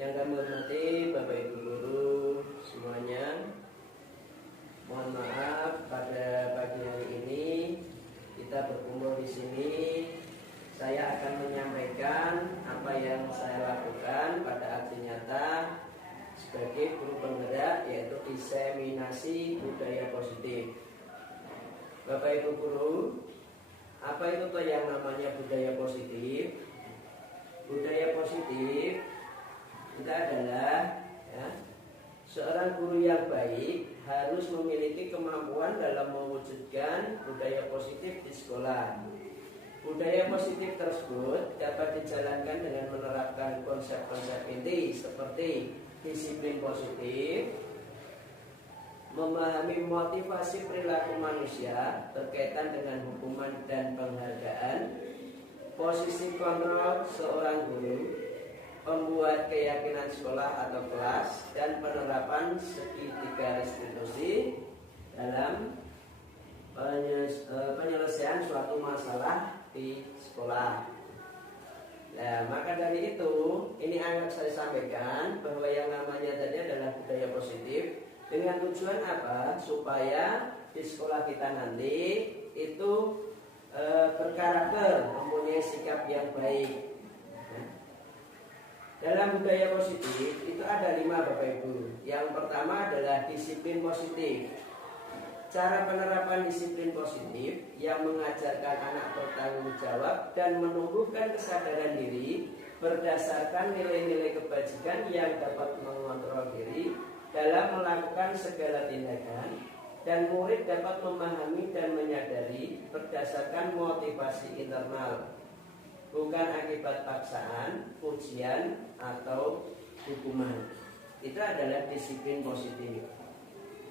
Yang kami hormati Bapak Ibu guru semuanya, mohon maaf pada pagi hari ini kita berkumpul di sini. Saya akan menyampaikan apa yang saya lakukan pada aksi nyata sebagai guru penggerak, yaitu diseminasi budaya positif. Bapak Ibu guru, apa itu yang namanya budaya positif? Budaya positif itu adalah seorang guru yang baik harus memiliki kemampuan dalam mewujudkan budaya positif di sekolah. Budaya positif tersebut dapat dijalankan dengan menerapkan konsep-konsep inti seperti disiplin positif, memahami motivasi perilaku manusia berkaitan dengan hukuman dan penghargaan, posisi kontrol seorang guru, pembuat keyakinan sekolah atau kelas, dan penerapan segitiga restitusi dalam penyelesaian suatu masalah di sekolah. Nah, maka dari itu ini akan saya sampaikan bahwa yang namanya tadi adalah budaya positif dengan tujuan apa? Supaya di sekolah kita nanti itu berkarakter, mempunyai sikap yang baik. Dalam budaya positif itu ada 5 Bapak Ibu. Yang pertama adalah disiplin positif. Cara penerapan disiplin positif yang mengajarkan anak bertanggung jawab dan menumbuhkan kesadaran diri berdasarkan nilai-nilai kebajikan yang dapat mengontrol diri dalam melakukan segala tindakan, dan murid dapat memahami dan menyadari berdasarkan motivasi internal, bukan akibat paksaan, pujian, atau hukuman. Itu adalah disiplin positif.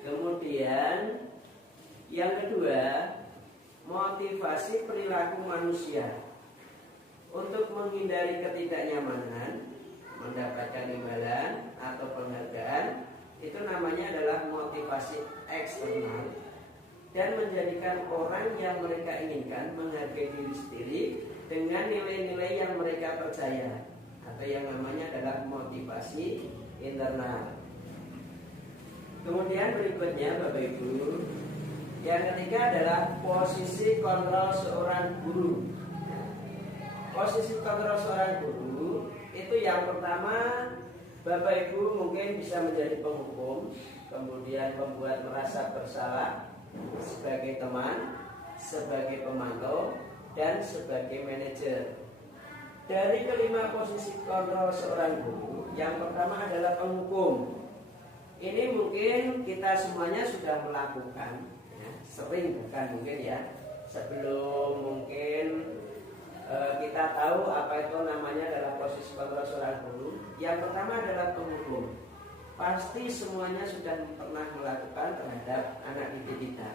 Kemudian yang kedua, motivasi perilaku manusia. Untuk menghindari ketidaknyamanan, mendapatkan imbalan atau penghargaan, itu namanya adalah motivasi eksternal, dan menjadikan orang yang mereka inginkan menghargai diri sendiri dengan nilai-nilai yang mereka percaya, atau yang namanya adalah motivasi internal. Kemudian berikutnya Bapak Ibu, yang ketiga adalah posisi kontrol seorang guru. Posisi kontrol seorang guru itu yang pertama, Bapak Ibu mungkin bisa menjadi penghukum, kemudian membuat merasa bersalah sebagai teman, sebagai pemantau, dan sebagai manajer. Dari kelima posisi kontrol seorang guru, yang pertama adalah penghukum. Ini mungkin kita semuanya sudah melakukan, sering bukan mungkin ya. Sebelum mungkin kita tahu apa itu namanya adalah posisi kontrol seorang guru, yang pertama adalah penghukum. Pasti semuanya sudah pernah melakukan terhadap anak didik kita.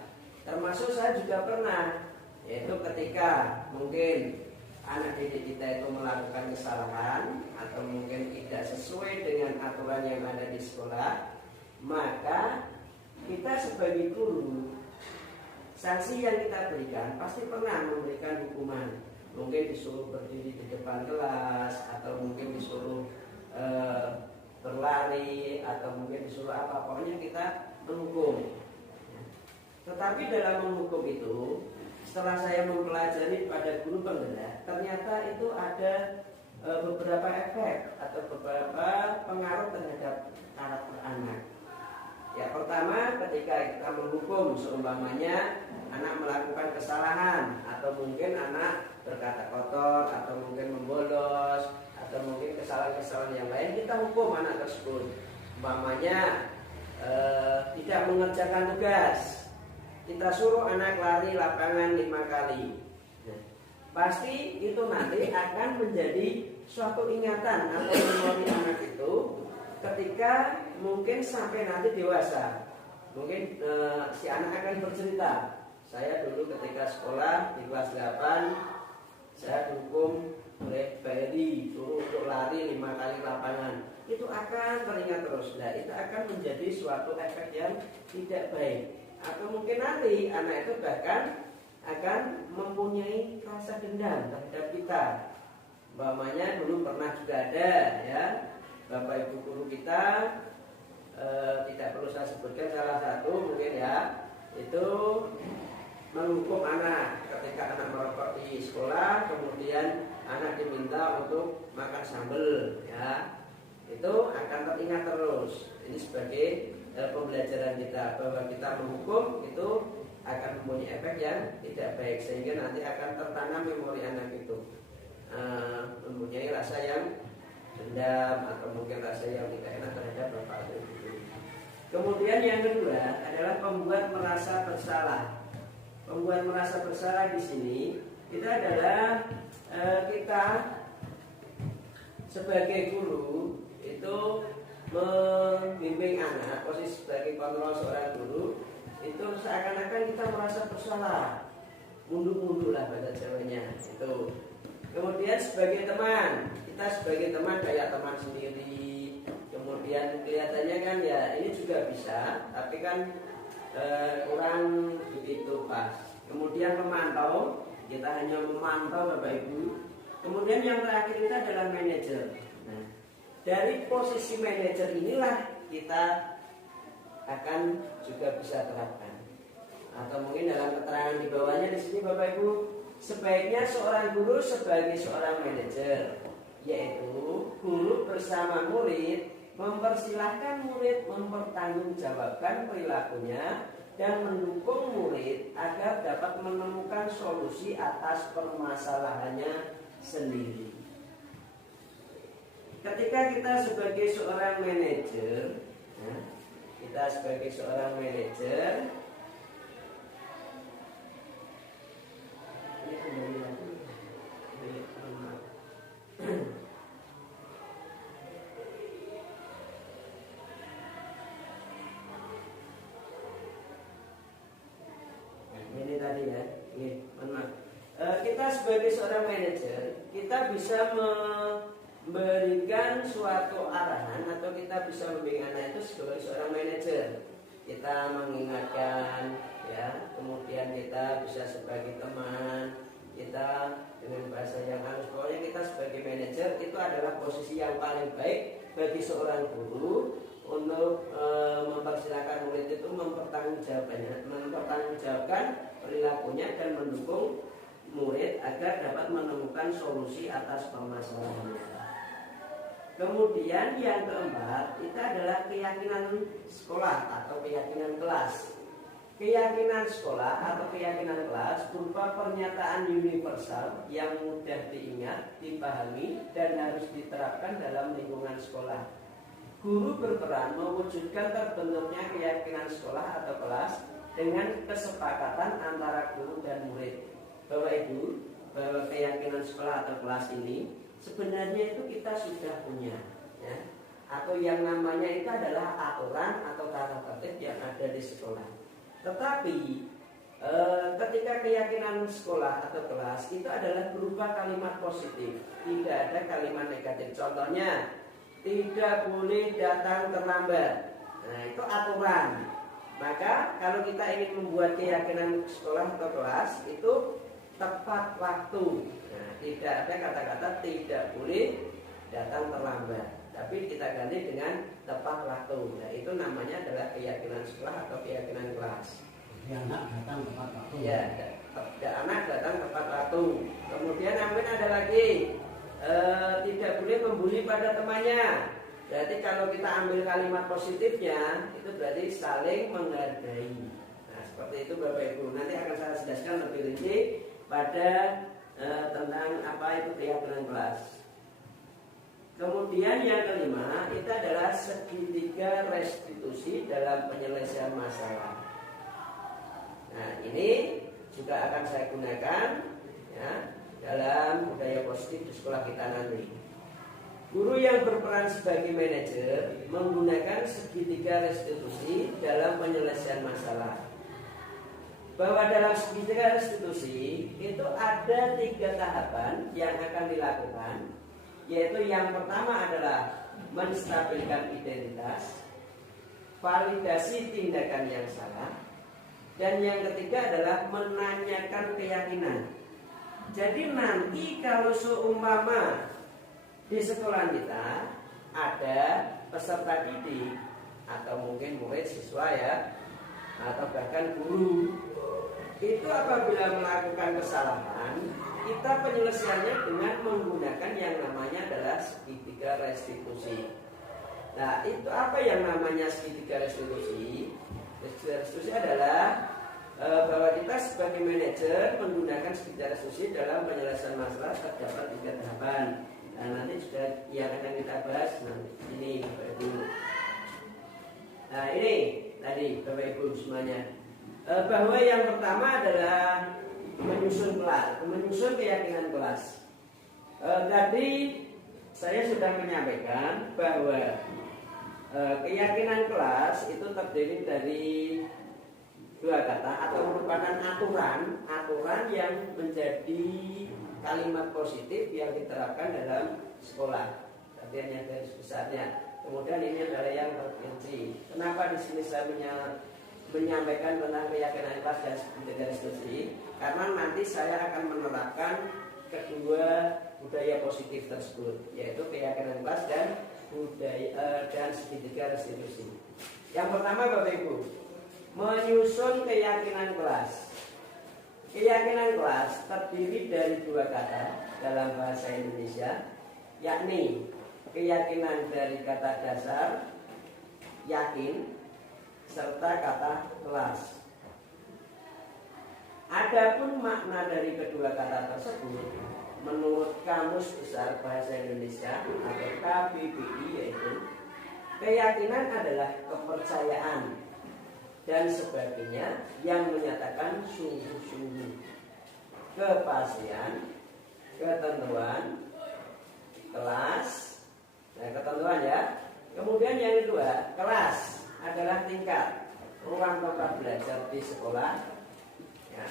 Termasuk saya juga pernah, yaitu ketika mungkin anak didik kita itu melakukan kesalahan atau mungkin tidak sesuai dengan aturan yang ada di sekolah, maka kita sebagai guru, sanksi yang kita berikan pasti pernah memberikan hukuman. Mungkin disuruh berdiri di depan kelas, atau mungkin disuruh berlari, atau mungkin disuruh apa, pokoknya kita menghukum. Tetapi dalam menghukum itu, setelah saya mempelajari pada guru penggerak, ternyata itu ada beberapa efek atau beberapa pengaruh terhadap karakter anak. Ya, pertama, ketika kita menghukum, seumpamanya anak melakukan kesalahan, atau mungkin anak berkata kotor, atau mungkin membolos, atau mungkin kesalahan-kesalahan yang lain, kita hukum anak tersebut. Umpamanya tidak mengerjakan tugas, kita suruh anak lari lapangan 5 kali. Nah, pasti itu nanti akan menjadi suatu ingatan atau memori anak itu ketika mungkin sampai nanti dewasa. Mungkin si anak akan bercerita, saya dulu ketika sekolah di kelas 8, saya dihukum oleh Pak Edi, suruh untuk lari 5 kali lapangan. Itu akan teringat terus. Nah, itu akan menjadi suatu efek yang tidak baik. Atau mungkin nanti anak itu bahkan akan mempunyai rasa dendam terhadap kita. Umpamanya dulu pernah juga ada ya, Bapak Ibu guru kita tidak perlu saya sebutkan, salah satu mungkin ya, itu menghukum anak ketika anak merokok di sekolah, kemudian anak diminta untuk makan sambal, ya, itu akan teringat terus. Ini sebagai pembelajaran kita bahwa kita menghukum itu akan mempunyai efek yang tidak baik, sehingga nanti akan tertanam memori anak itu mempunyai rasa yang dendam atau mungkin rasa yang tidak enak terhadap bapak atau ibu. Kemudian yang kedua adalah membuat merasa bersalah. Membuat merasa bersalah di sini itu adalah kita sebagai guru itu membimbing anak, posisi sebagai kontrol seorang guru itu seakan-akan kita merasa bersalah, mundur-mundur lah bahasa Jawanya itu. Kemudian sebagai teman, kita sebagai teman kayak teman sendiri, kemudian kelihatannya kan ya ini juga bisa, tapi kan kurang begitu pas. Kemudian memantau, kita hanya memantau Bapak Ibu. Kemudian yang terakhir itu adalah manajer. Nah, dari posisi manajer inilah kita akan juga bisa terapkan. Atau mungkin dalam keterangan di bawahnya di sini Bapak Ibu, sebaiknya seorang guru sebagai seorang manajer, yaitu guru bersama murid mempersilahkan murid mempertanggungjawabkan perilakunya dan mendukung murid agar dapat menemukan solusi atas permasalahannya sendiri. Ketika kita sebagai seorang manajer, ini kembali lagi. Ini tadi ya, kita sebagai seorang manajer, kita bisa memberikan suatu arahan atau kita bisa membimbing anak itu sebagai seorang manajer. Kita mengingatkan, ya, kemudian kita bisa sebagai teman, kita dengan bahasa yang halus. Pokoknya kita sebagai manajer itu adalah posisi yang paling baik bagi seorang guru untuk mempersilahkan murid itu mempertanggungjawabkan perilakunya dan mendukung murid agar dapat menemukan solusi atas permasalahannya. Kemudian yang keempat itu adalah keyakinan sekolah atau keyakinan kelas. Keyakinan sekolah atau keyakinan kelas berupa pernyataan universal yang mudah diingat, dipahami, dan harus diterapkan dalam lingkungan sekolah. Guru berperan mewujudkan terbentuknya keyakinan sekolah atau kelas dengan kesepakatan antara guru dan murid. Bapak Ibu, bahwa keyakinan sekolah atau kelas ini sebenarnya itu kita sudah punya, ya, atau yang namanya itu adalah aturan atau tata tertib yang ada di sekolah. Tetapi ketika keyakinan sekolah atau kelas itu adalah berupa kalimat positif, tidak ada kalimat negatif. Contohnya, tidak boleh datang terlambat. Nah, itu aturan. Maka kalau kita ingin membuat keyakinan sekolah atau kelas itu tepat waktu. Nah, tidak ada kata-kata tidak boleh datang terlambat, tapi kita ganti dengan tepat waktu. Nah, itu namanya adalah keyakinan sekolah atau keyakinan kelas. Anak datang tepat waktu. Ya, anak datang tepat waktu. Kemudian amin ada lagi. Tidak boleh membuli pada temannya. Berarti kalau kita ambil kalimat positifnya itu berarti saling menghargai. Nah, seperti itu Bapak Ibu. Nanti akan saya jelaskan lebih rinci pada tentang apa itu keyakinan kelas. Kemudian yang kelima itu adalah segitiga restitusi dalam penyelesaian masalah. Nah, ini juga akan saya gunakan, ya, dalam budaya positif di sekolah kita nanti. Guru yang berperan sebagai manajer menggunakan segitiga restitusi dalam penyelesaian masalah. Bahwa dalam segitiga restitusi itu ada 3 tahapan yang akan dilakukan, yaitu yang pertama adalah menstabilkan identitas, validasi tindakan yang salah, dan yang ketiga adalah menanyakan keyakinan. Jadi nanti kalau seumpama di sekolah kita ada ada peserta didik atau mungkin murid siswa ya, atau bahkan guru, itu apabila melakukan kesalahan, kita penyelesaiannya dengan menggunakan yang namanya adalah segitiga restitusi. Nah, itu apa yang namanya segitiga restitusi? Segitiga restitusi adalah bahwa kita sebagai manajer menggunakan segitiga restitusi dalam penyelesaian masalah terdapat 3 tahapan. Nah, nanti juga yang akan kita bahas nanti ini Bapak Ibu. Nah, ini tadi Bapak Ibu semuanya, bahwa yang pertama adalah menyusun kelas, menyusun keyakinan kelas. Tadi saya sudah menyampaikan bahwa keyakinan kelas itu terdiri dari 2 kata atau merupakan aturan yang menjadi kalimat positif yang diterapkan dalam sekolah. Artinya dari besarnya. Kemudian ini adalah yang terperinci. Kenapa di sini saya menyampaikan tentang keyakinan kelas dan segitiga restitusi? Karena nanti saya akan menerapkan kedua budaya positif tersebut, yaitu keyakinan kelas dan budaya dan segitiga restitusi. Yang pertama Bapak Ibu, menyusun keyakinan kelas. Keyakinan kelas terdiri dari 2 kata dalam bahasa Indonesia, yakni keyakinan dari kata dasar yakin serta kata kelas. Adapun makna dari kedua kata tersebut menurut Kamus Besar Bahasa Indonesia atau KBBI yaitu keyakinan adalah kepercayaan dan sebagainya yang menyatakan sungguh-sungguh, kepastian, ketentuan, kelas, nah ketentuan ya. Kemudian yang kedua, kelas adalah tingkat ruang tempat belajar di sekolah ya.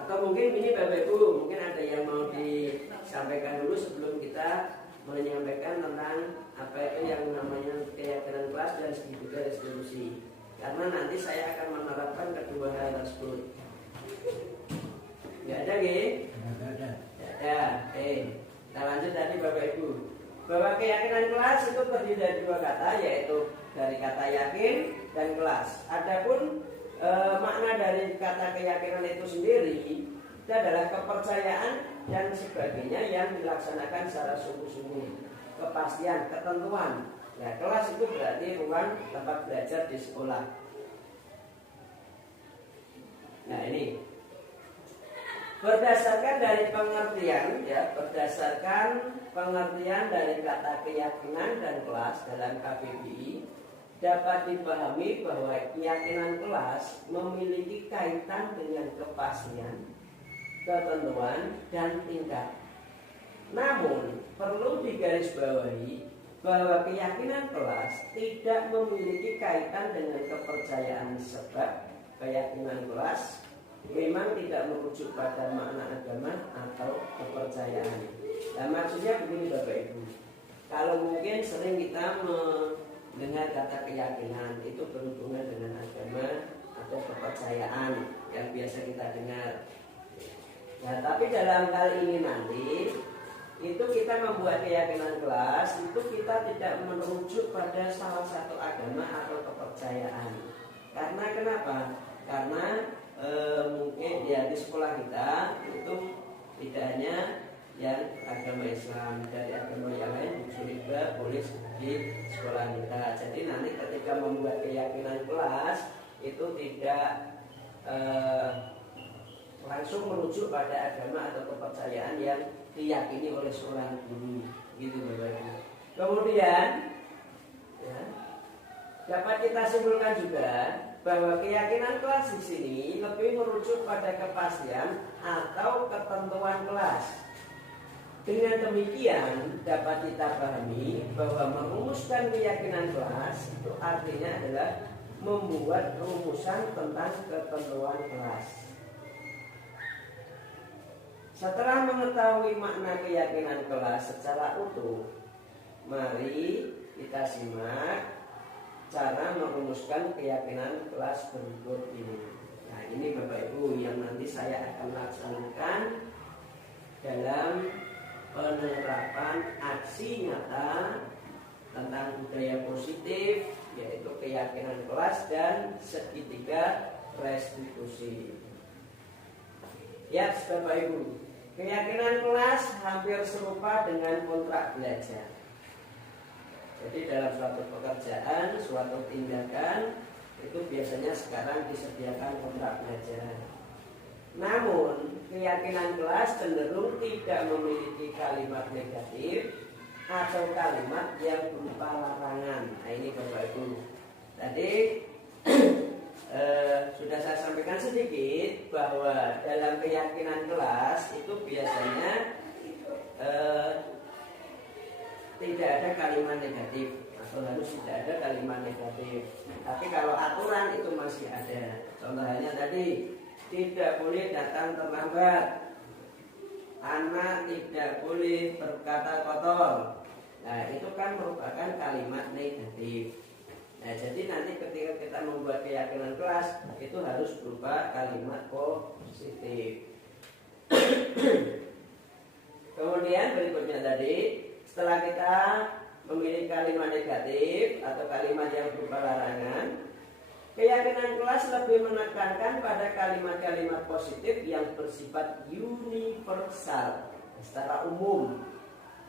Atau mungkin ini Bapak Ibu, mungkin ada yang mau disampaikan dulu sebelum kita menyampaikan tentang apa itu yang namanya keyakinan kelas dan segitiga restitusi. Karena nanti saya akan menerapkan kedua hal tersebut. Tidak ada, Tidak ada. Kita lanjut tadi Bapak Ibu, bahwa keyakinan kelas itu terdiri dari 2 kata, yaitu dari kata yakin dan kelas. Adapun makna dari kata keyakinan itu sendiri itu adalah kepercayaan dan sebagainya yang dilaksanakan secara sungguh-sungguh, kepastian, ketentuan. Nah, kelas itu berarti ruang tempat belajar di sekolah. Nah, ini berdasarkan dari pengertian ya, berdasarkan pengertian dari kata keyakinan dan kelas dalam KBBI dapat dipahami bahwa keyakinan kelas memiliki kaitan dengan kepastian, ketentuan, dan tingkat. Namun perlu digarisbawahi bahwa keyakinan kelas tidak memiliki kaitan dengan kepercayaan, sebab keyakinan kelas memang tidak merujuk pada makna agama atau kepercayaan. Nah, maksudnya begini Bapak Ibu, kalau mungkin sering kita mendengar kata keyakinan itu berhubungan dengan agama atau kepercayaan yang biasa kita dengar. Nah, tapi dalam hal ini nanti itu kita membuat keyakinan kelas itu kita tidak merujuk pada salah satu agama atau kepercayaan. Karena kenapa? Karena mungkin ya di sekolah kita itu tidak hanya yang agama Islam, dari agama yang lain juga boleh di sekolah kita. Jadi nanti ketika membuat keyakinan kelas itu tidak langsung merujuk pada agama atau kepercayaan yang diyakini oleh seorang guru, gitu Bapak Ibu. Kemudian ya, dapat kita simpulkan juga bahwa keyakinan kelas di sini lebih merujuk pada kepastian atau ketentuan kelas. Dengan demikian dapat kita pahami bahwa merumuskan keyakinan kelas itu artinya adalah membuat rumusan tentang ketentuan kelas. Setelah mengetahui makna keyakinan kelas secara utuh, mari kita simak cara merumuskan keyakinan kelas berikut ini. Nah, ini Bapak Ibu yang nanti saya akan laksanakan dalam penerapan aksi nyata tentang budaya positif, yaitu keyakinan kelas dan segitiga restitusi. Ya, Bapak Ibu, keyakinan kelas hampir serupa dengan kontrak belajar. Jadi dalam suatu pekerjaan, suatu tindakan itu biasanya sekarang disediakan kontrak belajar. Namun keyakinan kelas cenderung tidak memiliki kalimat negatif atau kalimat yang berupa larangan. Nah ini Bapak Ibu, tadi sudah saya sampaikan sedikit bahwa dalam keyakinan kelas itu biasanya tidak ada kalimat negatif atau harus tidak ada kalimat negatif. Tapi kalau aturan itu masih ada. Contohnya tadi tidak boleh datang terlambat, anak tidak boleh berkata kotor. Nah itu kan merupakan kalimat negatif. Nah jadi nanti ketika kita membuat keyakinan kelas itu harus berupa kalimat positif. Kemudian berikutnya tadi, setelah kita memilih kalimat negatif atau kalimat yang berupa larangan, keyakinan kelas lebih menekankan pada kalimat-kalimat positif yang bersifat universal secara umum.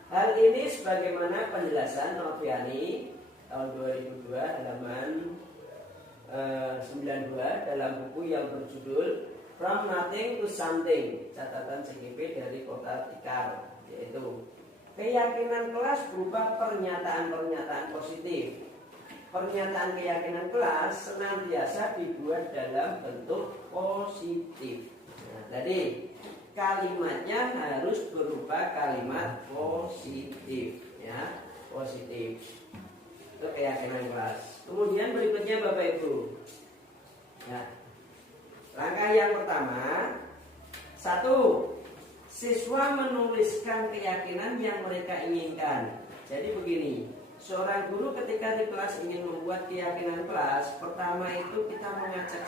Hal ini sebagaimana penjelasan Noviani tahun 2002 halaman 92 dalam buku yang berjudul From Nothing to Something, catatan CGP dari Kota Tikar, yaitu keyakinan kelas berupa pernyataan-pernyataan positif. Pernyataan keyakinan kelas senantiasa dibuat dalam bentuk positif. Nah, tadi kalimatnya harus berupa kalimat positif, ya, positif. Itu keyakinan kelas. Kemudian berikutnya Bapak Ibu, ya, langkah yang pertama, 1. Siswa menuliskan keyakinan yang mereka inginkan. Jadi begini, seorang guru ketika di kelas ingin membuat keyakinan kelas, pertama itu kita mengajak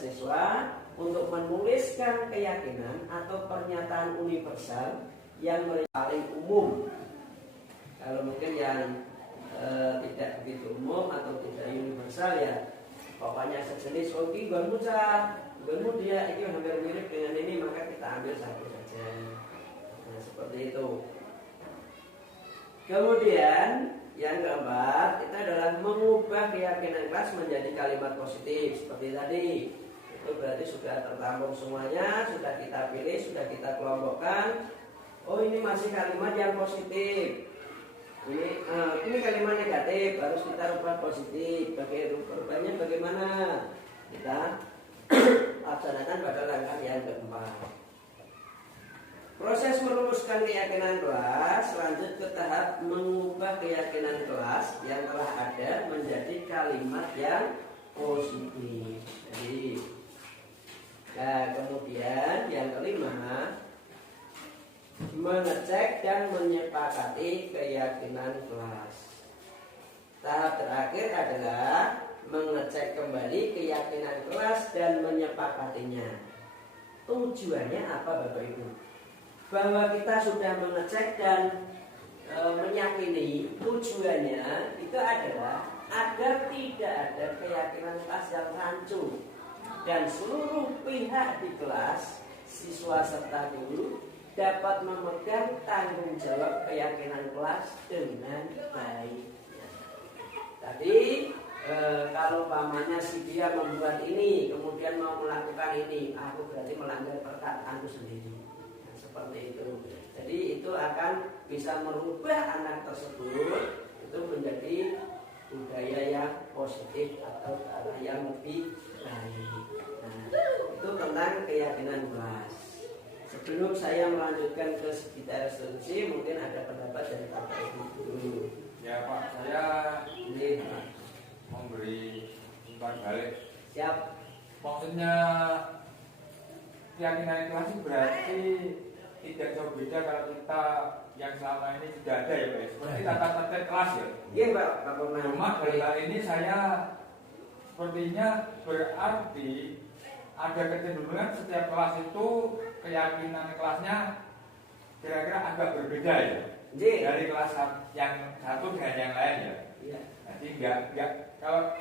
siswa untuk menuliskan keyakinan atau pernyataan universal yang mereka paling umum. Kalau mungkin yang tidak begitu umum atau tidak universal, ya pokoknya sejenis oke, gonmu dia itu hampir mirip dengan ini, maka kita ambil satu saja. Nah seperti itu. Kemudian yang keempat, itu adalah mengubah keyakinan kelas menjadi kalimat positif. Seperti tadi, itu berarti sudah tertampung semuanya, sudah kita pilih, sudah kita kelompokkan. Oh ini masih kalimat yang positif. Ini kalimat negatif, harus kita rubah positif. Rubahnya bagaimana? Kita laksanakan pada langkah yang keempat. Proses merumuskan keyakinan kelas lanjut ke tahap mengubah keyakinan kelas yang telah ada menjadi kalimat yang positif. Jadi, nah kemudian yang kelima, mengecek dan menyepakati keyakinan kelas. Tahap terakhir adalah mengecek kembali keyakinan kelas dan menyepakatinya. Tujuannya apa Bapak Ibu? Bahwa kita sudah mengecek dan meyakini, tujuannya itu adalah agar tidak ada keyakinan kelas yang rancu dan seluruh pihak di kelas, siswa serta guru, dapat memegang tanggung jawab keyakinan kelas dengan baik. Tadi kalau pamannya si dia membuat ini, kemudian mau melakukan ini, aku berarti melanggar perkataanku sendiri. Seperti itu. Jadi itu akan bisa merubah anak tersebut itu menjadi budaya yang positif atau arah yang lebih baik. Nah, itu tentang keyakinan kelas. Sebelum saya melanjutkan ke sekitar restitusi, mungkin ada pendapat dari Bapak Ibu dulu. Ya Pak, saya ini memberi umpan balik. Siap. Maksudnya keyakinan kelas berarti tidak jauh beda kalau kita yang selama ini sudah ada ya Pak. Seperti tata-tata kelas ya. Iya Pak Purnama. Cuma kali ini saya sepertinya berarti ada kecenderungan setiap kelas itu keyakinan kelasnya kira-kira agak berbeda ya. Jadi, Dari kelas yang satu dengan yang lain ya. iya. Jadi enggak kalau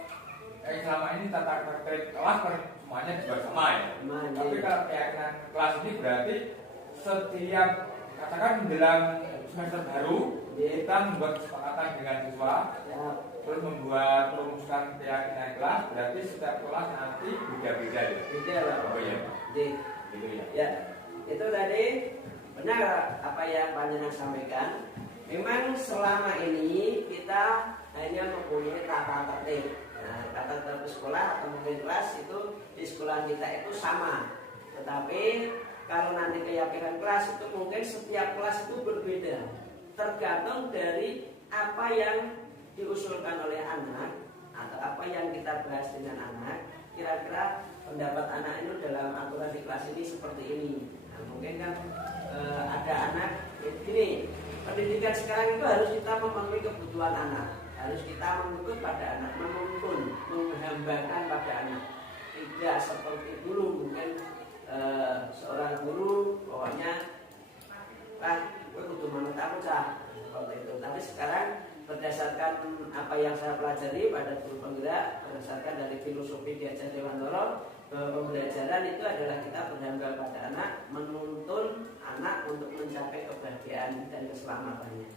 selama ini tata tertib kelas semuanya juga sama ya. Tapi kalau keyakinan kelas ini berarti setiap katakan menjelang semester baru kita membuat kesepakatan dengan siswa, terus membuat merumuskan keyakinan kelas, berarti setiap kelas nanti beda-beda ya. Beda lah. Oh iya. Jadi, Gitu ya. ya, itu tadi benar apa yang Panjenengan sampaikan. Memang selama ini kita hanya mempunyai tata tertib. Nah, tata tertib sekolah atau mungkin kelas itu di sekolah kita itu sama. Tetapi kalau nanti keyakinan kelas itu mungkin setiap kelas itu berbeda. Tergantung dari apa yang diusulkan oleh anak atau apa yang kita bahas dengan anak. Kira-kira pendapat anak itu dalam aturan di kelas ini seperti ini. Nah, mungkin kan ada anak ini. Pendidikan sekarang itu harus kita memenuhi kebutuhan anak, harus kita menuntut pada anak, menuntun, menghambakan pada anak. Tidak seperti dulu mungkin seorang guru pokoknya gue kudu manut aku cah seperti itu. Tapi sekarang berdasarkan apa yang saya pelajari pada guru penggerak, berdasarkan dari filosofi diajar Dewantoro, pembelajaran itu adalah kita berhamba pada anak, menuntun anak untuk mencapai kebahagiaan dan keselamatannya.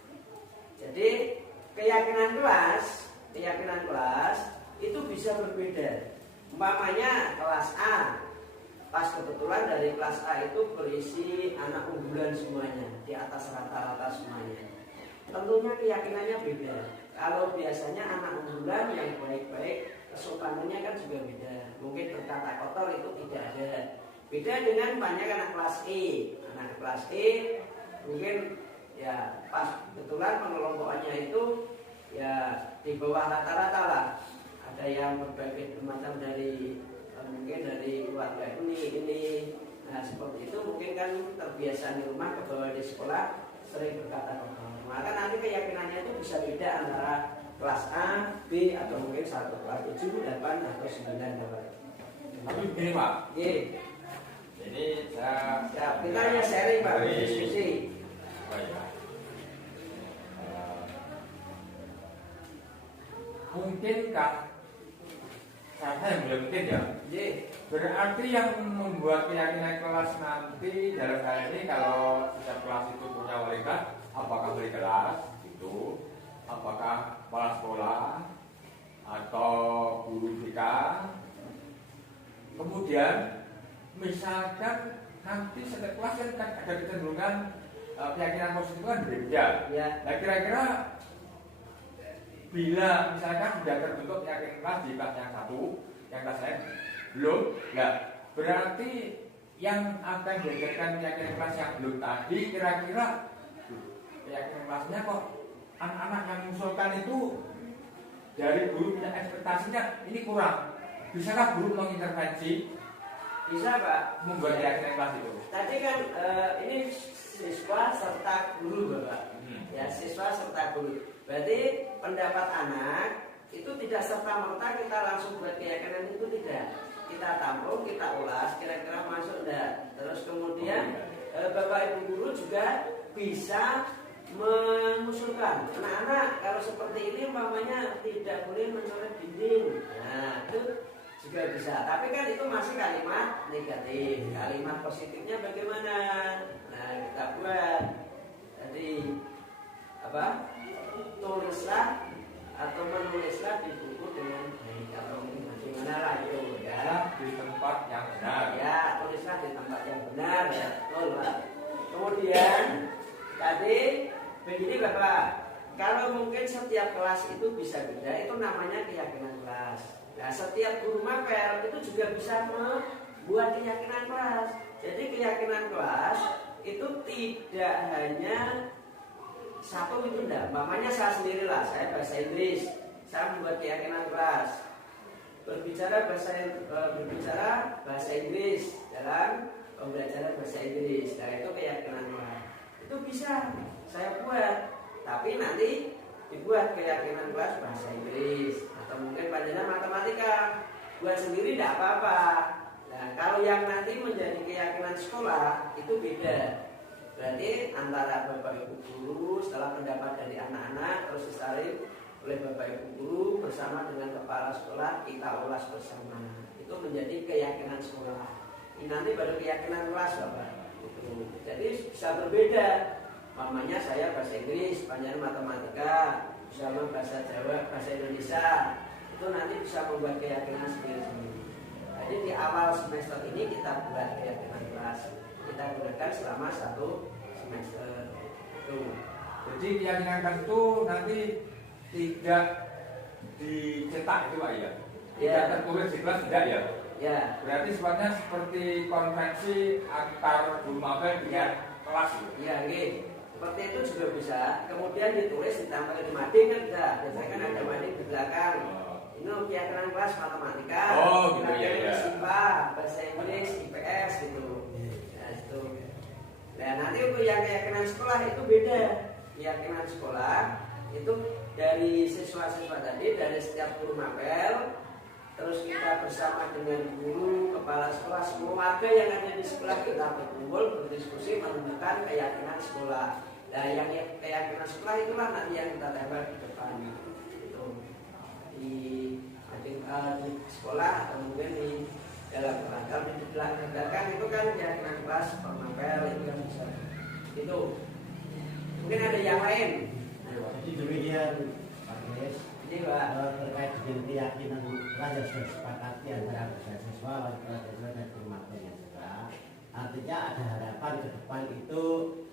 Jadi keyakinan kelas itu bisa berbeda. Umpamanya kelas A, pas kebetulan dari kelas A itu berisi anak unggulan semuanya, di atas rata-rata semuanya. Tentunya keyakinannya beda. Kalau biasanya anak unggulan yang baik-baik, kesopanannya kan juga beda. Mungkin berkata kotor itu tidak ada. Beda dengan banyak anak kelas E. Anak kelas E mungkin ya pas kebetulan pengelompokannya itu ya di bawah rata-rata lah. Ada yang berbagai macam dari mungkin dari keluarga ini. Nah seperti itu mungkin kan terbiasa di rumah, ke bawah di sekolah sering berkata kotor. Maka nanti keyakinannya itu bisa beda antara kelas A, B atau mungkin 1 kelas 7, 8 atau 9 Bapak. Tapi begini Pak. Iya. Jadi saya Kita hanya sharing Pak, diskusi. Oh iya. Mungkin kan saya yang belum mungkin ya. Iya. Berarti yang membuat keyakinan kelas nanti dalam hal ini kalau setiap kelas itu punya wali kelas, apakah wali kelas itu, apakah kepala sekolah atau guru BK. Kemudian misalkan nanti setiap kelas kan ada kecenderungan keyakinan positif kan berbeda. Ya. Nah kira-kira bila misalkan sudah terbentuk keyakinan kelas di kelas yang satu, yang kelas lain belum, nah berarti yang akan diajarkan keyakinan kelas yang belum tadi kira-kira keyakinan kelasnya kok anak-anak yang mengusulkan itu dari guru punya ekspektasinya ini kurang. Bisakah guru mengintervensi? Bisa Pak. Membuat keyakinan kelas itu. Tadi kan ini siswa serta guru Bapak. Ya siswa serta guru. Berarti pendapat anak itu tidak serta-merta kita langsung buat keyakinan itu tidak. Kita tampung, kita ulas, kira-kira masuk enggak. Terus kemudian Bapak Ibu guru juga bisa mengusulkan anak-anak kalau seperti ini umpamanya tidak boleh mencoret dinding. Nah itu juga bisa. Tapi kan itu masih kalimat negatif. Kalimat positifnya bagaimana? Nah kita buat. Jadi apa? Tulislah atau menulislah di buku dengan baik atau bagaimana lah itu ya. Di tempat yang benar. Ya tulislah di tempat yang benar ya. Betul Pak. Kemudian tadi begini Bapak, kalau mungkin setiap kelas itu bisa beda, itu namanya keyakinan kelas. Nah, setiap guru mapel itu juga bisa membuat keyakinan kelas. Jadi keyakinan kelas itu tidak hanya satu itu enggak. Mamanya saya sendirilah, saya bahasa Inggris, saya membuat keyakinan kelas. Berbicara bahasa Inggris dalam pembelajaran bahasa Inggris. Nah, itu keyakinan kelas. Itu bisa saya buat, tapi nanti dibuat keyakinan kelas bahasa Inggris atau mungkin pelajaran matematika buat sendiri tidak apa-apa. Nah kalau yang nanti menjadi keyakinan sekolah itu beda. Berarti antara Bapak Ibu guru setelah pendapat dari anak-anak terus disalin oleh Bapak Ibu guru bersama dengan kepala sekolah kita ulas bersama. Itu menjadi keyakinan sekolah. Ini nanti baru keyakinan kelas Bapak. Itu. Jadi bisa berbeda. Mamanya saya bahasa Inggris, panjang matematika, bersama bahasa Jawa, bahasa Indonesia. Itu nanti bisa membuat keyakinan sendiri-sendiri. Jadi di awal semester ini kita buat keyakinan kelas. Kita gunakan selama 1 semester. Tuh. Jadi keyakinan kelas itu nanti tidak dicetak itu Pak ya? Tidak tertulis di kelas tidak ya? Ya. Berarti sifatnya seperti konvensi antar guru maba dengan kelas itu. Ya, gitu. Seperti itu juga bisa. Kemudian ditulis ditambah di mading kan bisa. Biasanya kan ada mading di belakang. Ini keyakinan kelas matematika. Oh, gitu ya. IPA, bahasa Inggris, IPS gitu. Nah, itu. Nah, nanti untuk yang keyakinan sekolah itu beda. Keyakinan sekolah itu dari siswa-siswa tadi, dari setiap guru mapel, terus kita bersama dengan guru, kepala sekolah, semua warga yang ada di sekolah kita berkumpul, berdiskusi, menentukan keyakinan sekolah. Nah, yang keyakinan sekolah itulah nanti yang kita tembak di depan. Itu di sekolah atau mungkin di dalam kelas. Kalau di belakang itu kan keyakinan kelas, mapel itu kan bisa. Itu. Mungkin ada yang lain. Jadi demikian Pak Kris. Jadi Pak, terkait dengan keyakinan kelas yang sudah disepakati antara siswa, wali kelas dan guru mapelnya juga. Artinya ada harapan ke depan itu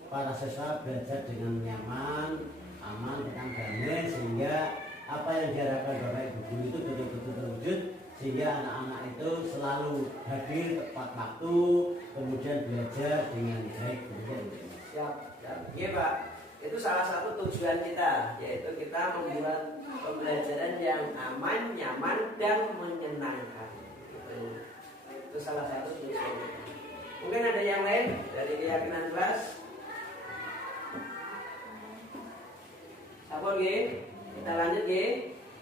para siswa belajar dengan nyaman, aman, tenang, damai, sehingga apa yang diharapkan Bapak Ibu guru itu betul-betul terwujud, sehingga anak-anak itu selalu hadir tepat waktu, kemudian belajar dengan baik. siap. Iya Pak. Itu salah satu tujuan kita, yaitu kita membuat pembelajaran yang aman, nyaman, dan menyenangkan. Itu salah satu tujuan. Mungkin ada yang lain dari keyakinan kelas. Sabar G, kita lanjut G.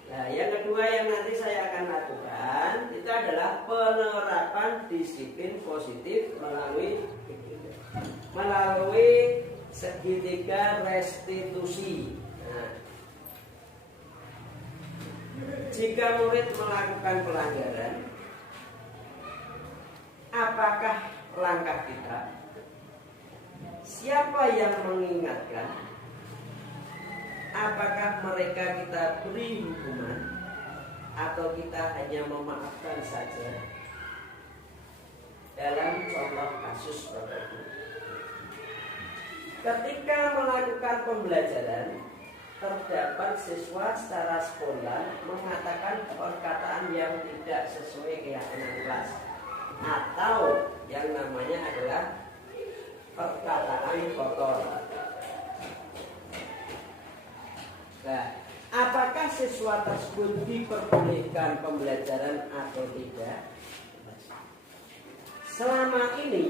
Nah, yang kedua yang nanti saya akan lakukan itu adalah penerapan disiplin positif melalui segitiga restitusi. Nah, jika murid melakukan pelanggaran, apakah langkah kita? Siapa yang mengingatkan? Apakah mereka kita beri hukuman atau kita hanya memaafkan saja? Dalam contoh kasus Bapak Ibu, ketika melakukan pembelajaran, terdapat siswa secara spontan mengatakan perkataan yang tidak sesuai keyakinan kelas, atau yang namanya adalah perkataan kotor. Nah, apakah siswa tersebut diperbolehkan pembelajaran atau tidak? Selama ini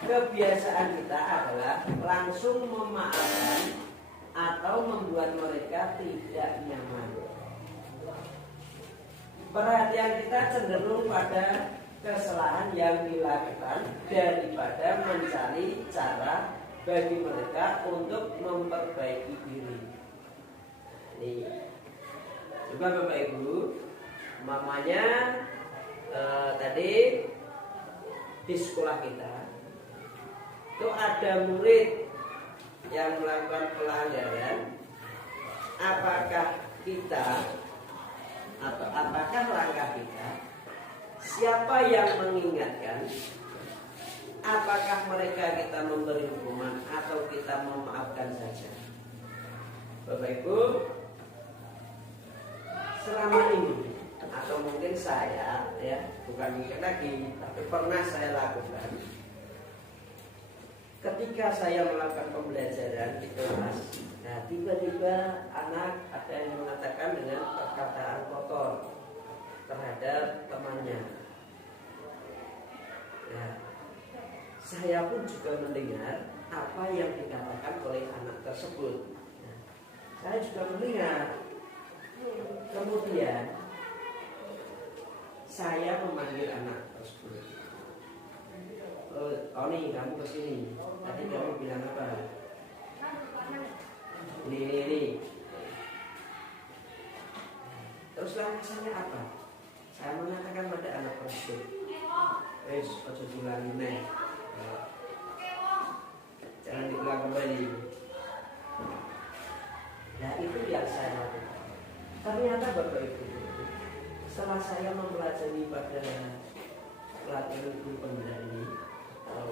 kebiasaan kita adalah langsung memaafkan atau membuat mereka tidak nyaman. Perhatian kita cenderung pada kesalahan yang dilakukan daripada mencari cara bagi mereka untuk memperbaiki diri. Ini coba Bapak Ibu, mamanya tadi di sekolah kita itu ada murid yang melakukan pelanggaran. Apakah kita atau apakah langkah kita? Siapa yang mengingatkan? Apakah mereka kita memberi hukuman atau kita memaafkan saja? Bapak Ibu, selama ini atau mungkin saya ya, bukan mungkin lagi, tapi pernah saya lakukan. Ketika saya melakukan pembelajaran di kelas, nah tiba-tiba anak ada yang mengatakan dengan perkataan kotor terhadap temannya. Nah, saya pun juga mendengar apa yang dikatakan oleh anak tersebut. Nah, saya juga mendengar. Kemudian saya memanggil anak tersebut. Tony kamu kesini. Tadi kamu bilang apa? Ini. Terus langkahnya apa? Saya mengatakan pada anak tersebut, ojo diulangi nih. Jangan diulang kembali. Nah itu yang saya lakukan. Ternyata Bapak Ibu, setelah saya mempelajari pada pelatihan guru pembela ini, atau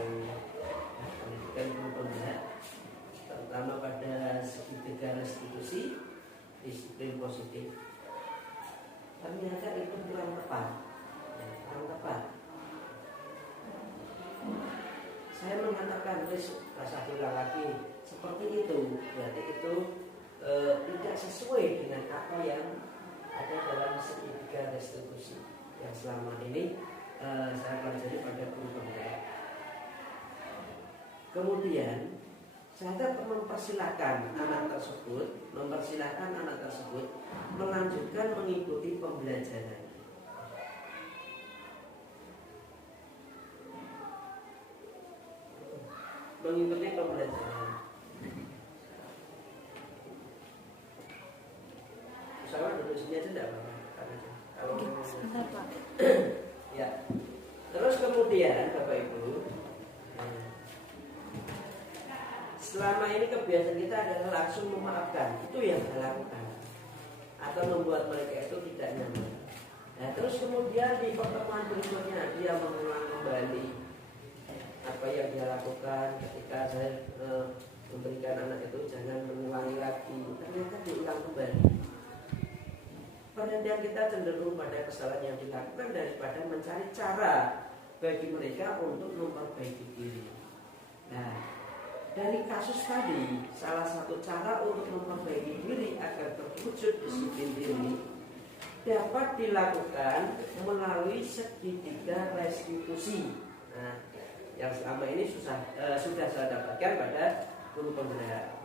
pendidikan guru pembela, terutama pada segitiga restitusi, disiplin positif, ternyata itu kurang tepat. Saya mengatakan rasa bilang lagi seperti itu, berarti itu tidak sesuai dengan apa yang ada dalam segitiga restitusi yang selama ini saya pelajari pada guru pembela. Kemudian saya dapat mempersilahkan anak tersebut melanjutkan mengikuti pembelajaran. Usahawan duduk sini aja enggak apa-apa. Kalau sebentar Pak. Ya. Terus kemudian Bapak Ibu, selama ini kebiasaan kita adalah langsung memaafkan. Itu yang saya lakukan. Atau membuat mereka itu tidak nyaman. Nah, terus kemudian di pertemuan berikutnya dia mengulang kembali apa yang dia lakukan ketika saya memberikan anak itu jangan mengulangi lagi. Ternyata diulang kembali. Perhatian kita cenderung pada kesalahan yang dilakukan daripada mencari cara bagi mereka untuk memperbaiki diri. Nah, dari kasus tadi, salah satu cara untuk memperbaiki diri agar terwujud disiplin diri dapat dilakukan melalui segitiga restitusi. Nah, yang selama ini sudah saya dapatkan pada guru pembela.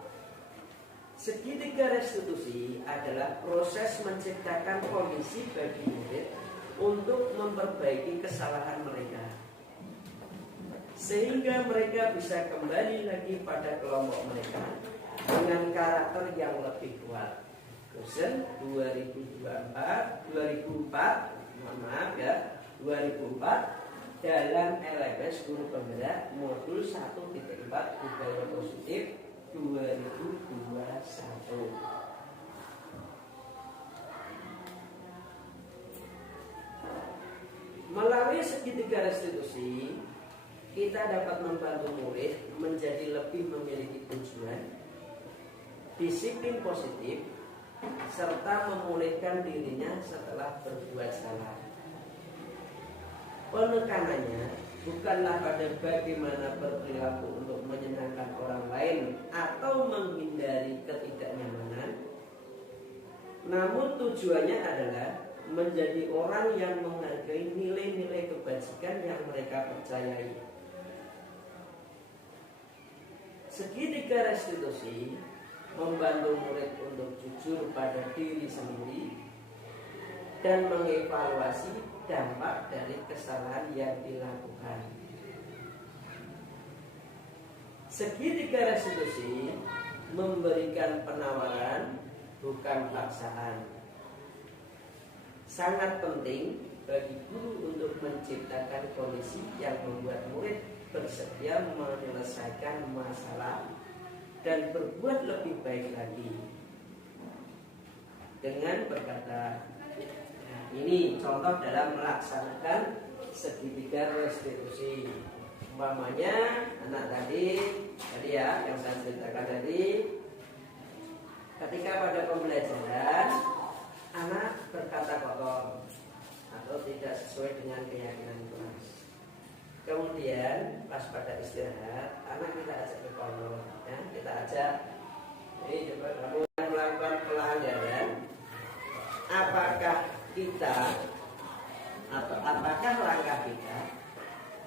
Segitiga restitusi adalah proses menciptakan kondisi bagi murid untuk memperbaiki kesalahan mereka, sehingga mereka bisa kembali lagi pada kelompok mereka dengan karakter yang lebih kuat. Dosen 2004 dalam LMS Guru Pembela modul 1.4 budaya positif 2021. Melalui segitiga restitusi, kita dapat membantu murid menjadi lebih memiliki tujuan, disiplin positif, serta memulihkan dirinya setelah berbuat salah. Penekanannya bukanlah pada bagaimana berperilaku untuk menyenangkan orang lain atau menghindari ketidaknyamanan, namun tujuannya adalah menjadi orang yang menghargai nilai-nilai kebajikan yang mereka percayai. Segitiga restitusi membantu murid untuk jujur pada diri sendiri dan mengevaluasi dampak dari kesalahan yang dilakukan. Segitiga restitusi memberikan penawaran, bukan paksaan. Sangat penting bagi guru untuk menciptakan kondisi yang membuat murid bersedia menyelesaikan masalah dan berbuat lebih baik lagi. Dengan berkata, ini contoh dalam melaksanakan segitiga restitusi. Umpamanya anak tadi ya yang saya ceritakan tadi, ketika pada pembelajaran anak berkata kotor atau tidak sesuai dengan keyakinan kelas. Kemudian pas pada istirahat, anak kita ajak ke kolom, ya, kita ajak, ini coba kamu melakukan pelanggaran. Apakah kita atau apakah langkah kita?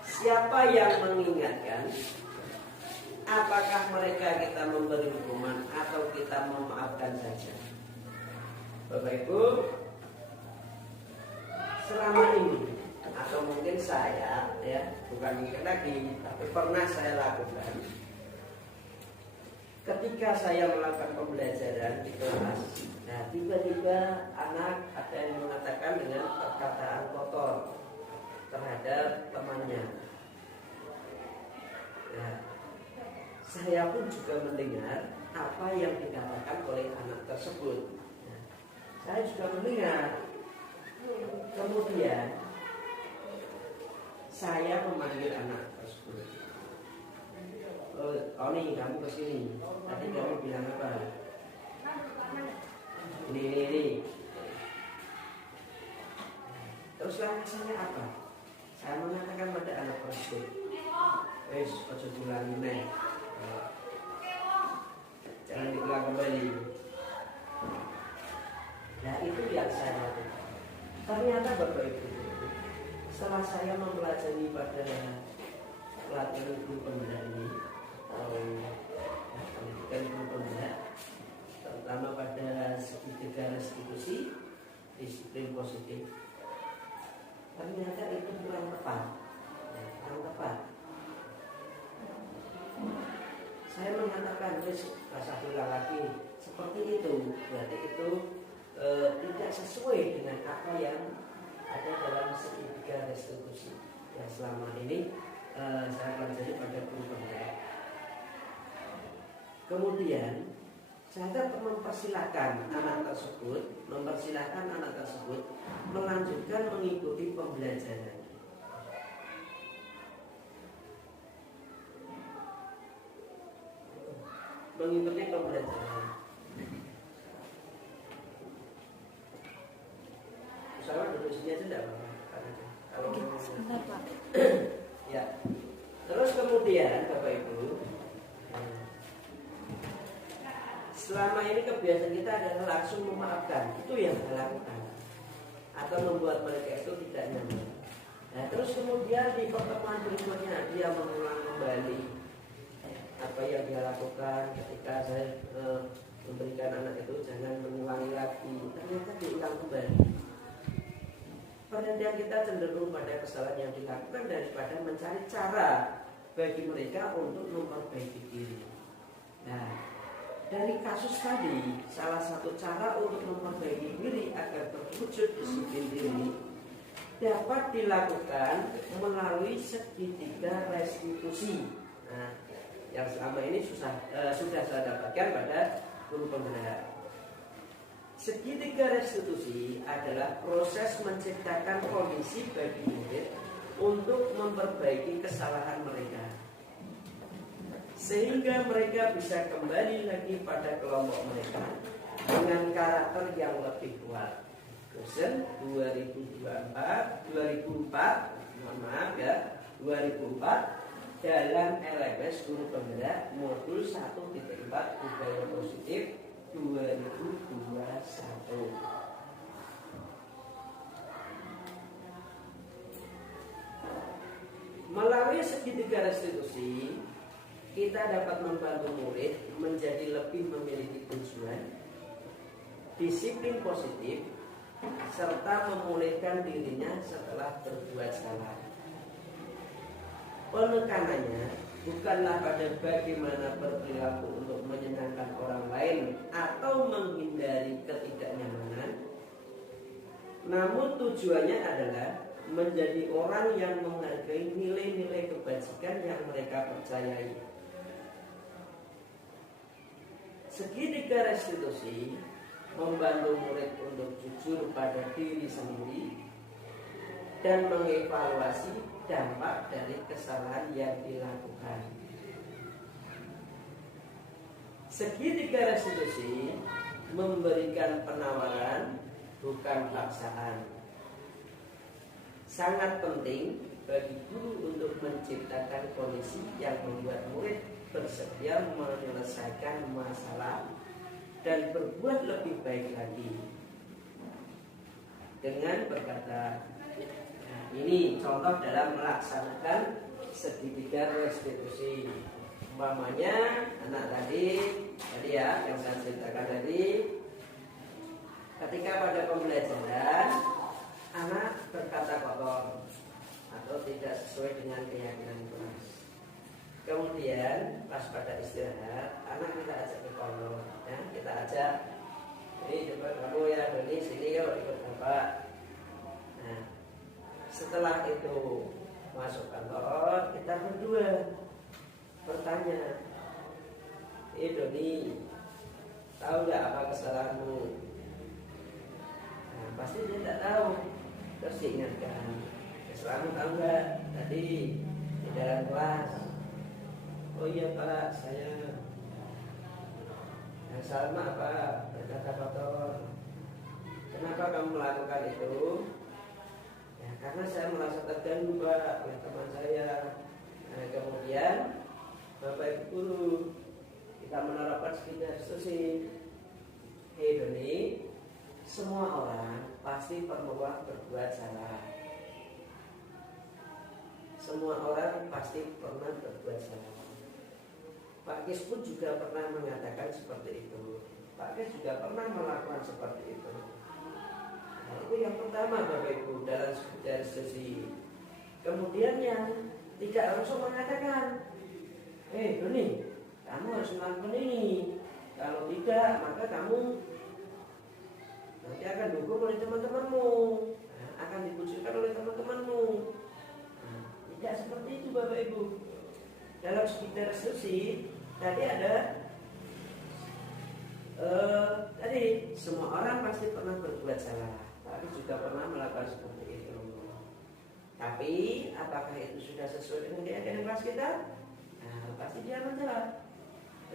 Siapa yang mengingatkan? Apakah mereka kita memberi hukuman atau kita memaafkan saja? Bapak Ibu, selama ini atau mungkin saya, ya bukan mungkin lagi, tapi pernah saya lakukan. Ketika saya melakukan pembelajaran di kelas, nah tiba-tiba anak ada yang mengatakan dengan perkataan kotor terhadap temannya. Ya, saya pun juga mendengar apa yang dikatakan oleh anak tersebut. Nah, saya juga mendengar. Kemudian saya memanggil anak tersebut. Oh nih, kamu kesini. Tadi kamu bilang apa? Ini. Terus alasannya apa? Saya mengatakan pada anak tersebut, wes, ojo diulangi nih. Jangan diulang kembali. Nah itu yang saya lakukan. Ternyata Bapak Ibu, setelah saya mempelajari pada pelatihan guru pembela ini, pendidikan guru pembela, terutama pada segitiga restitusi, disiplin positif, ternyata itu kurang tepat. Saya mengatakan, bahasa ulang lagi, seperti itu, berarti itu tidak sesuai dengan apa yang ada dalam segitiga restitusi yang selama ini saya pelajari pada guru pembela. Kemudian saya mempersilahkan anak tersebut melanjutkan mengikuti pembelajaran. Mengikuti pembelajaran. Saya duduk sini aja enggak apa-apa. Kalau sebentar, Pak. Ya. Terus kemudian Bapak Ibu, selama ini kebiasaan kita adalah langsung memaafkan. Itu yang saya lakukan. Atau membuat mereka itu tidak nyaman. Nah, terus kemudian di pertemuan berikutnya dia mengulang kembali apa yang dia lakukan ketika saya memberikan anak itu jangan mengulangi lagi. Ternyata diulang kembali. Perhatian kita cenderung pada kesalahan yang dilakukan daripada mencari cara bagi mereka untuk memperbaiki diri. Nah, dari kasus tadi, salah satu cara untuk memperbaiki diri agar terwujud disiplin diri dapat dilakukan melalui segitiga restitusi. Nah, yang selama ini sudah saya dapatkan pada guru pembela. Segitiga restitusi adalah proses menciptakan kondisi bagi murid untuk memperbaiki kesalahan mereka, sehingga mereka bisa kembali lagi pada kelompok mereka dengan karakter yang lebih kuat. Dosen 2004 dalam LMS Guru Pembela modul 1.4 Budaya Positif 2021. Melalui segitiga restitusi, kita dapat membantu murid menjadi lebih memiliki tujuan, disiplin positif, serta memulihkan dirinya setelah berbuat salah. Penekanannya bukanlah pada bagaimana berperilaku untuk menyenangkan orang lain atau menghindari ketidaknyamanan, namun tujuannya adalah menjadi orang yang menghargai nilai-nilai kebajikan yang mereka percayai. Segitiga restitusi membantu murid untuk jujur pada diri sendiri dan mengevaluasi dampak dari kesalahan yang dilakukan. Segitiga restitusi memberikan penawaran, bukan paksaan. Sangat penting bagi guru untuk menciptakan kondisi yang membuat murid bersedia menyelesaikan masalah dan berbuat lebih baik lagi. Dengan berkata, nah, ini contoh dalam melaksanakan segitiga restitusi. Umpamanya anak tadi ya yang saya ceritakan tadi, ketika pada pembelajaran anak berkata kotor, kamu ya Doni, sini yuk ikut bapak. Nah, setelah itu masuk kantor, kita berdua bertanya, Doni, tahu nggak apa kesalahanmu? Nah, pasti dia tak tahu. Terus diingatkan, kesalahanmu tahu nggak tadi di dalam kelas? Oh iya Pak, saya yang salah apa? Berkata kotor. Kenapa kamu melakukan itu? Ya, karena saya merasa terganggu Pak oleh teman saya. Nah, kemudian Bapak Ibu Guru, kita menerapkan sekitar instruksi. Hei Doni, semua orang pasti pernah berbuat salah. Semua orang pasti pernah berbuat salah. Pak Kis pun juga pernah mengatakan seperti itu. Pak Kis juga pernah melakukan seperti itu. Nah, itu yang pertama Bapak Ibu dalam sekitar instruksi. Kemudian yang tidak langsung mengatakan, hei Doni, kamu harus melakukan ini. Kalau tidak, maka kamu nanti akan dihukum oleh teman-temanmu, akan dikucilkan oleh teman-temanmu. Nah, tidak seperti itu Bapak Ibu. Dalam sekitar instruksi tadi ada tadi semua orang pasti pernah berbuat salah, tapi juga pernah melakukan seperti itu. Tapi apakah itu sudah sesuai dengan keyakinan kelas kita? Nah, pasti dia menjawab,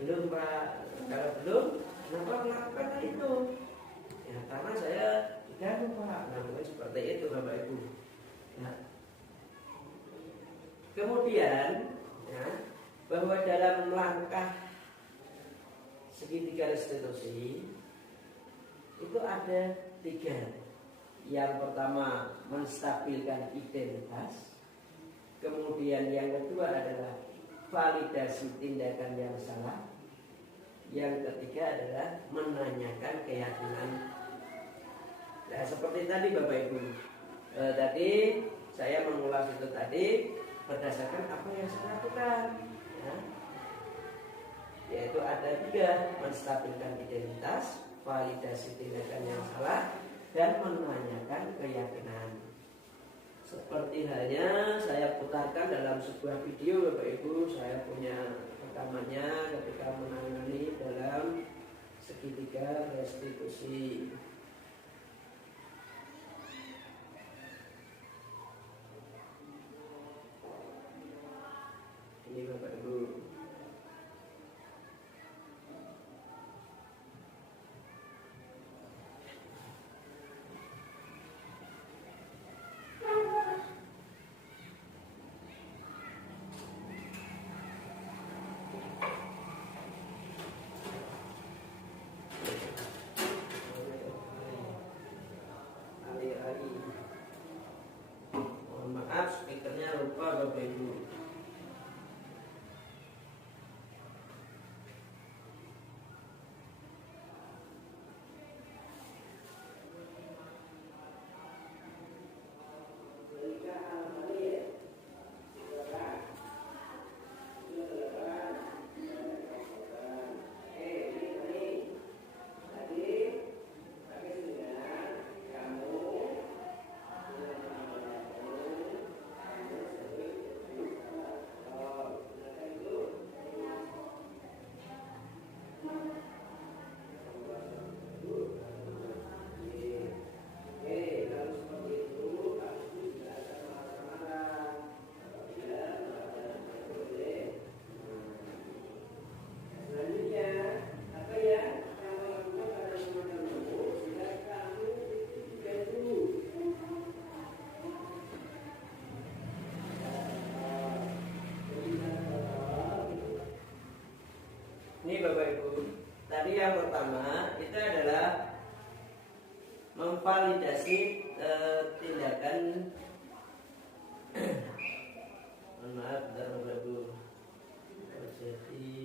belum Pak. Kalau belum, kenapa melakukan hal itu? Ya karena saya diganggu Pak. Nah, mungkin seperti itu Bapak Ibu. Nah, kemudian ya, bahwa dalam langkah segitiga restitusi itu ada 3. Yang pertama menstabilkan identitas. Kemudian yang kedua adalah validasi tindakan yang salah. Yang ketiga adalah menanyakan keyakinan. Nah, seperti tadi Bapak Ibu, tadi saya mengulas itu tadi berdasarkan apa yang saya lakukan, ya. Yaitu ada 3, menstabilkan identitas, validasi tindakan yang salah, dan menanyakan keyakinan. Seperti halnya saya putarkan dalam sebuah video Bapak Ibu, saya punya rekamannya ketika menangani dalam segitiga restitusi. Ini Bapak Ibu. Mohon maaf, speakernya lupa Bapak Ibu. Ini Bapak Ibu, tadi yang pertama itu adalah memvalidasi tindakan. Mohon maaf, bentar Bapak Ibu. Jadi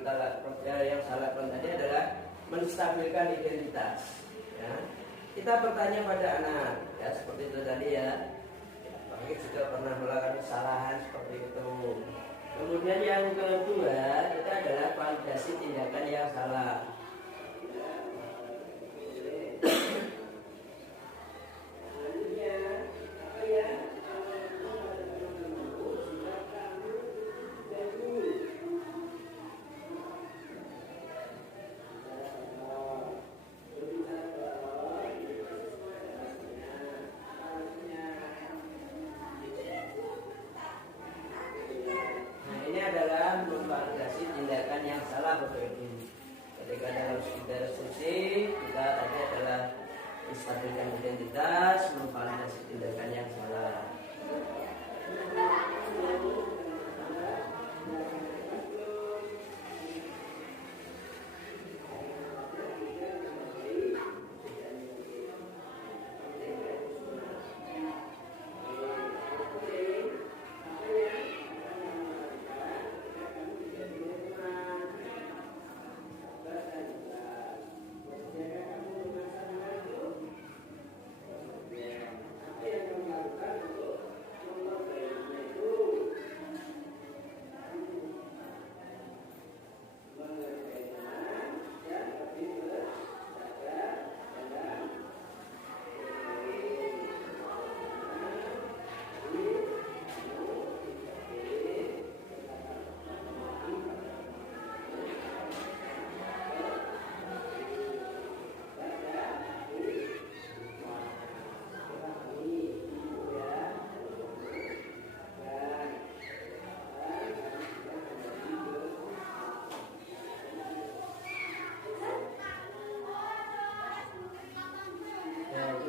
kita lakukan, yang saya lakukan tadi adalah menstabilkan identitas. Ya. Kita bertanya pada anak, ya seperti itu tadi ya. Bangkit juga pernah melakukan kesalahan seperti itu. Kemudian yang kedua itu adalah validasi tindakan yang salah. Tindakan yang salah Bapak Ibu. Ketika dalam studi restitusi kita tadi adalah menstabilkan identitas, memvalidasi tindakan yang salah.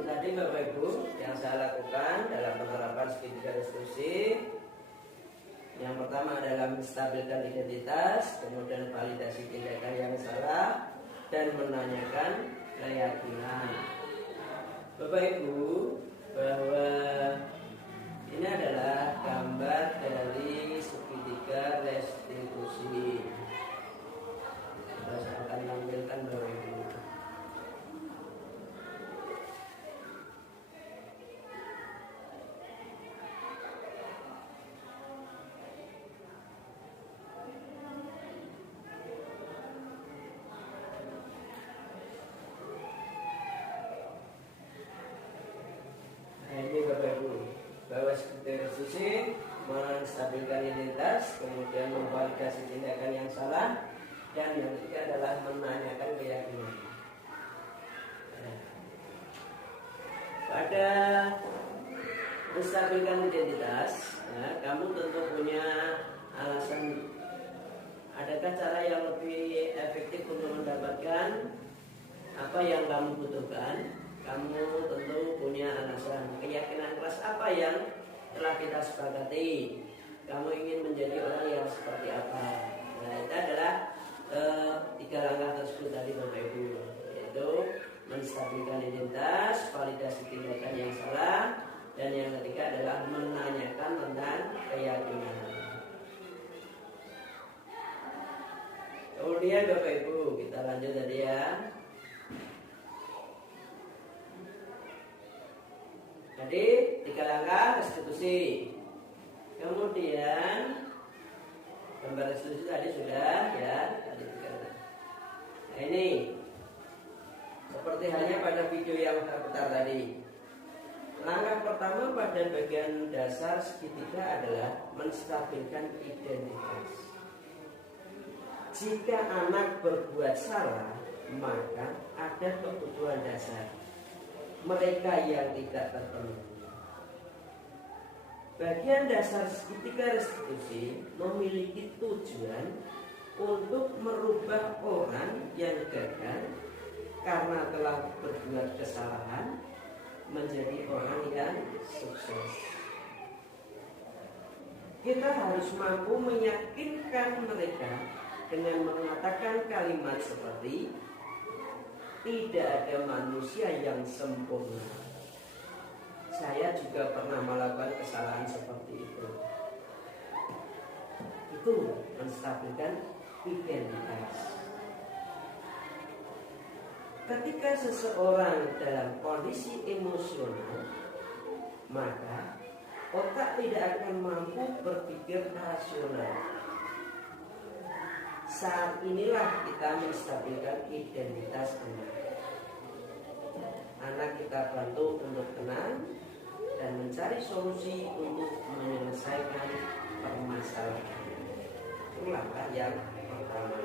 Tadi Bapak Ibu yang saya lakukan dalam penerapan segitiga restitusi, yang pertama adalah menstabilkan identitas, kemudian validasi tindakan yang salah, dan menanyakan keyakinan. Bapak Ibu, bahwa ini adalah gambar dari segitiga restitusi. Saya akan tampilkan Bapak Ibu. Menstabilkan identitas, kemudian memvalidasi tindakan yang salah, dan yang ketiga adalah menanyakan keyakinan. Pada menstabilkan identitas, ya, kamu tentu punya alasan. Adakah cara yang lebih efektif untuk mendapatkan apa yang kamu butuhkan? Kamu tentu punya alasan. Keyakinan keras apa yang telah kita sepakati? Kamu ingin menjadi orang yang seperti apa? Nah, itu adalah 3 langkah tersebut tadi Bapak Ibu, yaitu menstabilkan identitas, validasi tindakan yang salah, dan yang ketiga adalah menanyakan tentang keyakinan. Kemudian Bapak Ibu, kita lanjut tadi ya. Jadi 3 langkah restitusi. Kemudian gambar restitusi tadi sudah ya. Nah, ini seperti halnya pada video yang terputar tadi. Langkah pertama pada bagian dasar segitiga adalah menstabilkan identitas. Jika anak berbuat salah, maka ada kebutuhan dasar mereka yang tidak terpenuhi. Bagian dasar segitiga restitusi memiliki tujuan untuk merubah orang yang gagal karena telah berbuat kesalahan menjadi orang yang sukses. Kita harus mampu meyakinkan mereka dengan mengatakan kalimat seperti tidak ada manusia yang sempurna. Saya juga pernah melakukan kesalahan seperti itu. Itu menstabilkan identitas. Ketika seseorang dalam kondisi emosional, maka otak tidak akan mampu berpikir rasional. Saat inilah kita menstabilkan identitas anak. Anak kita bantu untuk tenang dan mencari solusi untuk menyelesaikan permasalahan. Itu langkah yang pertama,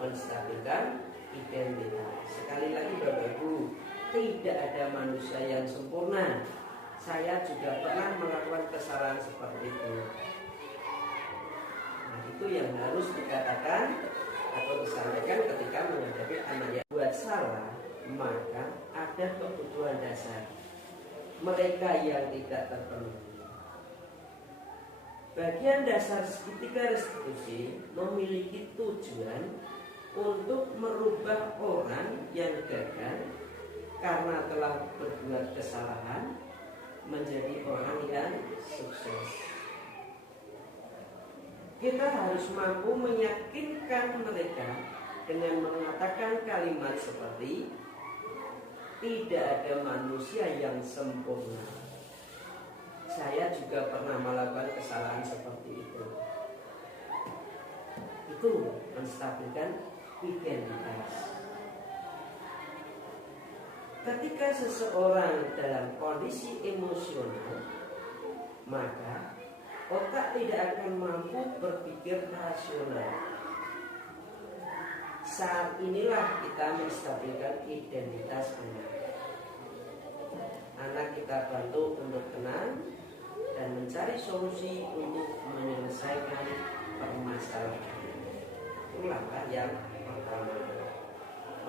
menstabilkan identitas. Sekali lagi Bapak Ibu, tidak ada manusia yang sempurna. Saya juga pernah melakukan kesalahan seperti itu. Nah, itu yang harus dikatakan atau disampaikan ketika menghadapi anak yang buat salah. Maka ada kebutuhan dasar mereka yang tidak terpenuhi. Bagian dasar segitiga restitusi memiliki tujuan untuk merubah orang yang gagal karena telah berbuat kesalahan menjadi orang yang sukses. Kita harus mampu meyakinkan mereka dengan mengatakan kalimat seperti, tidak ada manusia yang sempurna. Saya juga pernah melakukan kesalahan seperti itu. Itu menstabilkan identitas. Ketika seseorang dalam kondisi emosional, maka otak tidak akan mampu berpikir rasional. Saat inilah kita menstabilkan identitas anak. Anak kita bantu untuk tenang dan mencari solusi untuk menyelesaikan permasalahan. Itu langkah yang pertama,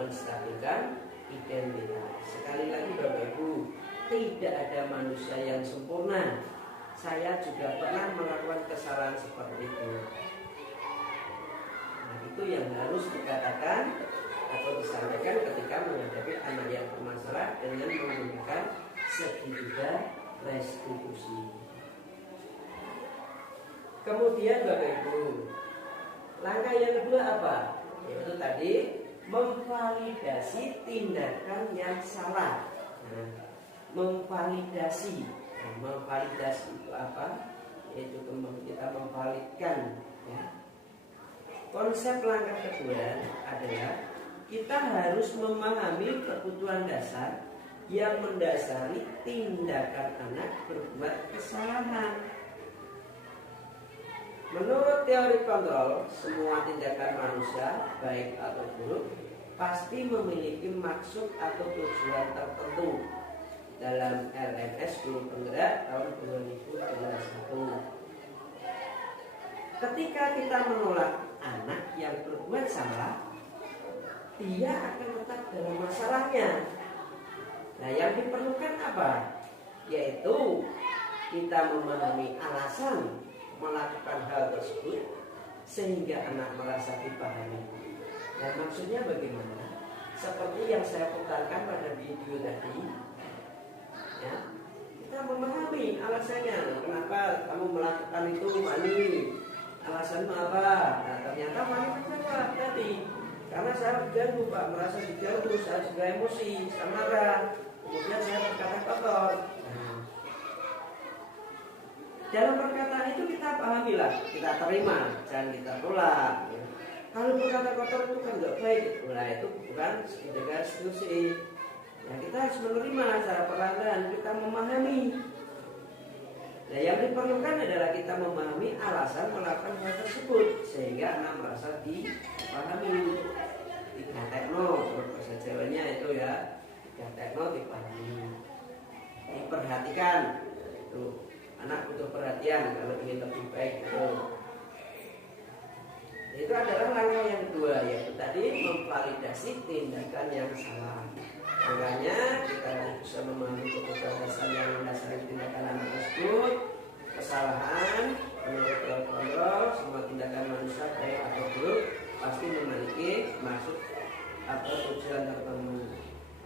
menstabilkan identitas. Sekali lagi Bapak Ibu, tidak ada manusia yang sempurna. Saya juga pernah melakukan kesalahan seperti itu. Nah, itu yang harus dikatakan atau disampaikan ketika menghadapi anak yang bermasalah dengan menggunakan segitiga restitusi. Kemudian Bapak Ibu, langkah yang kedua apa? Yaitu tadi memvalidasi tindakan yang salah. Nah, memvalidasi itu apa? Yaitu kita memvalidkan. Ya. Konsep langkah kedua adalah kita harus memahami kebutuhan dasar yang mendasari tindakan anak berbuat kesalahan. Menurut teori kontrol, semua tindakan manusia, baik atau buruk, pasti memiliki maksud atau tujuan tertentu. Dalam LMS Guru Penggerak tahun 2021. Ketika kita menolak anak yang berbuat salah, dia akan tetap dalam masalahnya. Nah, yang diperlukan apa? Yaitu kita memahami alasan melakukan hal tersebut sehingga anak merasa dipahami. Dan maksudnya bagaimana? Seperti yang saya putarkan pada video tadi, ya, kita memahami alasannya. Kenapa kamu melakukan itu, Mani? Alasanmu apa? Nah, ternyata Mani menjawab tadi, karena saya diganggu Pak, merasa diganggu, saya juga emosi, saya marah, kemudian saya berkata kotor. Dalam perkataan itu kita pahamilah, kita terima, jangan kita tolak. Ya. Kalau berkata kotor itu kan nggak baik, nah itu bukan segitiga restitusi. Nah, kita harus menerima secara perlahan, kita memahami. Nah, yang diperlukan adalah kita memahami alasan melakukan hal tersebut sehingga anak merasa dipahami. Tiga tekno, bahasa Jawanya itu ya, tiga tekno dipahami, diperhatikan. Itu anak butuh perhatian kalau ingin lebih baik. Itu adalah langkah yang kedua, yaitu tadi memvalidasi tindakan yang salah. Makanya kita bisa memahami kebutuhan dasar yang mendasari tindakan anak tersebut. Kesalahan menurut teori kontrol, semua tindakan manusia baik atau buruk pasti memiliki maksud atau tujuan tertentu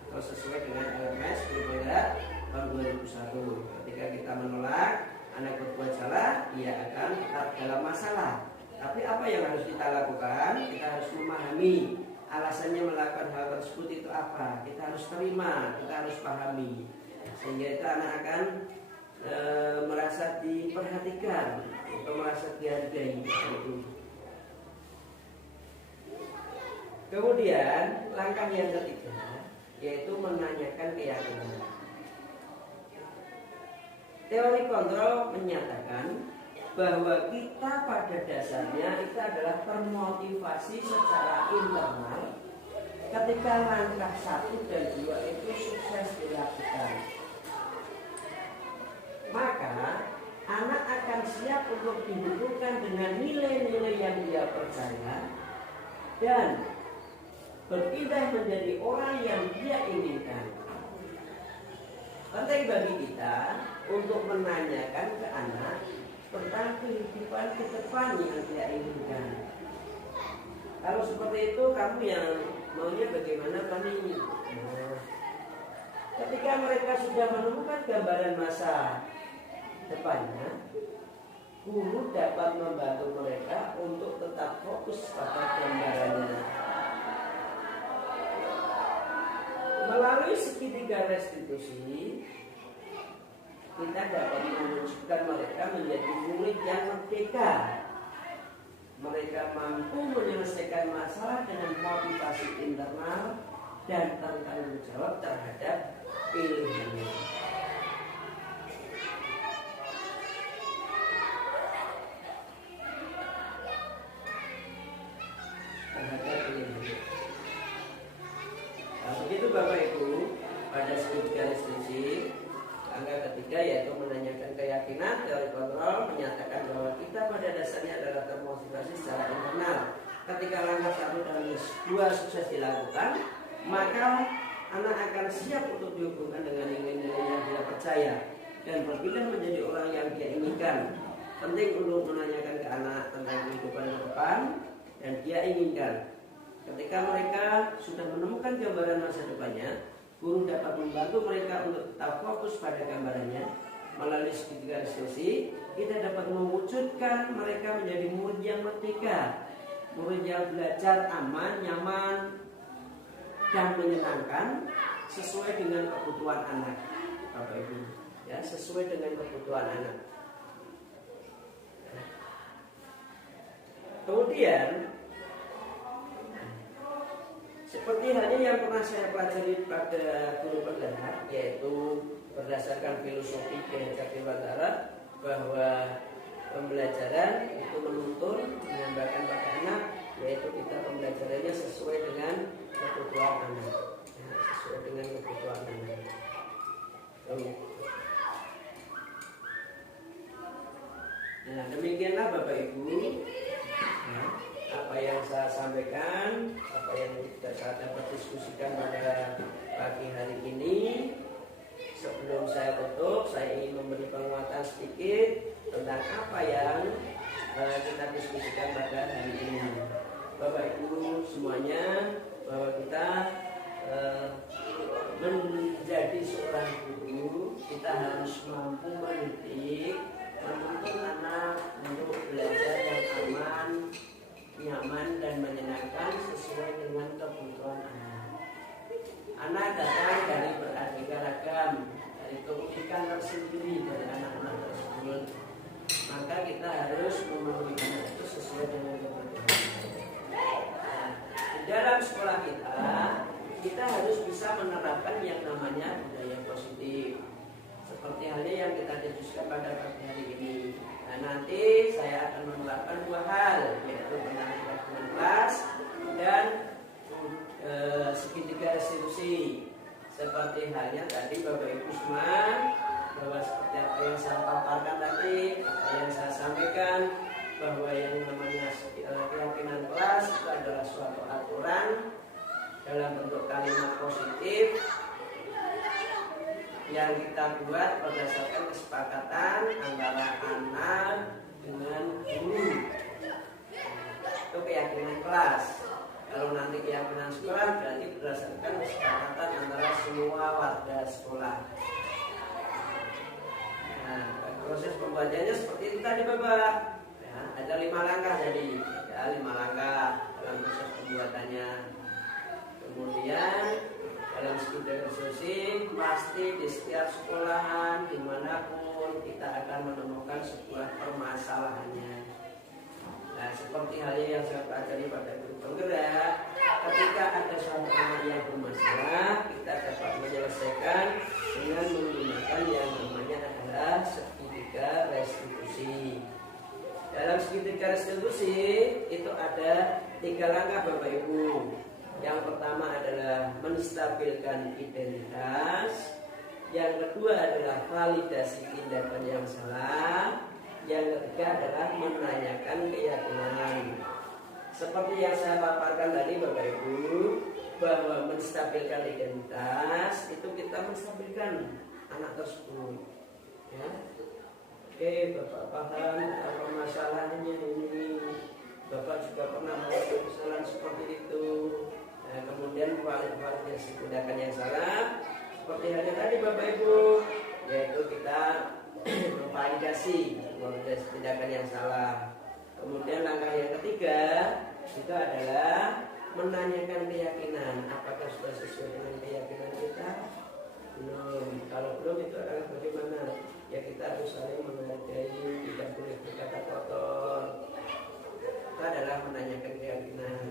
atau sesuai dengan LMS Penggerak tahun 2001. Ketika kita menolak anak berbuat salah, dia akan tetap dalam masalah. Tapi apa yang harus kita lakukan? Kita harus memahami alasannya melakukan hal tersebut itu apa. Kita harus terima, kita harus pahami, sehingga itu anak akan merasa diperhatikan atau merasa dihargai. Kemudian langkah yang ketiga yaitu menanyakan keyakinan. Teori kontrol menyatakan bahwa kita pada dasarnya itu adalah termotivasi secara internal ketika langkah 1 dan 2 itu sukses dilakukan. Maka anak akan siap untuk dihubungkan dengan nilai-nilai yang dia percaya dan berpindah menjadi orang yang dia inginkan. Penting bagi kita untuk menanyakan ke anak tentang kehidupan ke depan yang dia inginkan. Kalau seperti itu, kamu yang maunya bagaimana kami? Ketika mereka sudah menemukan gambaran masa depannya, guru dapat membantu mereka untuk tetap fokus pada gambarannya. Melalui segitiga restitusi, kita dapat mewujudkan mereka menjadi murid yang merdeka. Mereka mampu menyelesaikan masalah dengan motivasi internal dan bertanggung jawab terhadap pilihannya. Nah, begitu Bapak Ibu, pada segitiga restitusi, langkah ketiga yaitu menanyakan keyakinan. Teori kontrol menyatakan bahwa kita pada dasarnya adalah termotivasi secara internal. Ketika langkah 1 dan 2 sukses dilakukan, maka anak akan siap untuk dihubungkan dengan nilai-nilai yang dia percaya dan berpindah menjadi orang yang dia inginkan. Penting untuk menanyakan ke anak tentang kehidupan ke depan dan dia inginkan. Ketika mereka sudah menemukan gambaran masa depannya, guru dapat membantu mereka untuk tetap fokus pada gambarannya. Melalui segitiga restitusi, kita dapat mewujudkan mereka menjadi murid yang merdeka, murid yang belajar aman, nyaman, dan menyenangkan sesuai dengan kebutuhan anak. Bapak Ibu, ya, sesuai dengan kebutuhan anak. Kemudian, seperti halnya yang pernah saya pelajari pada guru perdana, yaitu berdasarkan filosofi Ki Dewantara, bahwa pembelajaran itu menuntun menambahkan pada anak, yaitu kita pembelajarannya sesuai dengan kebutuhan anak, sesuai dengan kebutuhan anak. Nah, demikianlah Bapak Ibu, apa yang saya sampaikan, apa yang saya dapat diskusikan pada pagi hari ini. Sebelum saya tutup, saya ingin memberi penguatan sedikit tentang apa yang kita diskusikan pada hari ini. Bapak Ibu semuanya, bahwa kita menjadi seorang guru, kita harus mampu mendidik, menuntun anak untuk belajar yang aman, nyaman dan menyenangkan sesuai dengan kebutuhan anak. Anak datang dari beraneka ragam, dari keunikan tersendiri dari anak-anak tersebut. Maka kita harus memenuhi anak itu sesuai dengan kebutuhan. Nah, di dalam sekolah kita harus bisa menerapkan yang namanya budaya positif. Seperti halnya yang kita diskusikan pada pagi hari ini. Nah, nanti saya akan menerapkan 2 hal, yaitu penanganan kelas dan segitiga restitusi. Seperti halnya tadi Bapak Ibu semua, bahwa seperti apa yang saya paparkan tadi, apa yang saya sampaikan, bahwa yang namanya keyakinan kelas itu adalah suatu aturan dalam bentuk kalimat positif yang kita buat berdasarkan kesepakatan antara anak dengan guru. Itu keyakinan kelas. Kalau nanti keyakinan sekolah berarti berdasarkan kesepakatan antara semua warga sekolah. Nah, proses pembacanya seperti itu tadi Bapak. Ya, Ya, ada 5 langkah jadi, ya 5 langkah dalam proses pembuatannya. Kemudian dalam segi diskusi pasti di setiap sekolahan dimanapun kita akan menemukan sebuah permasalahannya. Nah, seperti halnya yang saya pelajari pada guru penggerak, ketika ada suatu anak yang bermasalah, kita dapat menyelesaikan dengan menggunakan yang namanya adalah segitiga restitusi. Dalam segitiga restitusi itu ada 3 langkah Bapak Ibu. Yang pertama adalah menstabilkan identitas, yang kedua adalah validasi tindakan yang salah, yang ketiga adalah menanyakan keyakinan. Seperti yang saya paparkan tadi Bapak Ibu, bahwa menstabilkan identitas itu kita menstabilkan anak tersebut. Ya. Oke, Bapak paham apa masalahnya ini. Bapak juga pernah melakukan kesalahan seperti itu. Nah, kemudian validasi tindakan yang salah, seperti halnya tadi Bapak Ibu, yaitu kita memvalidasi tindakan yang salah. Kemudian langkah yang ketiga itu adalah menanyakan keyakinan, apakah sudah sesuai dengan keyakinan kita? Belum. Kalau belum itu adalah bagaimana? Ya kita harus saling menghargai, tidak boleh berkata kotor. Itu adalah menanyakan keyakinan.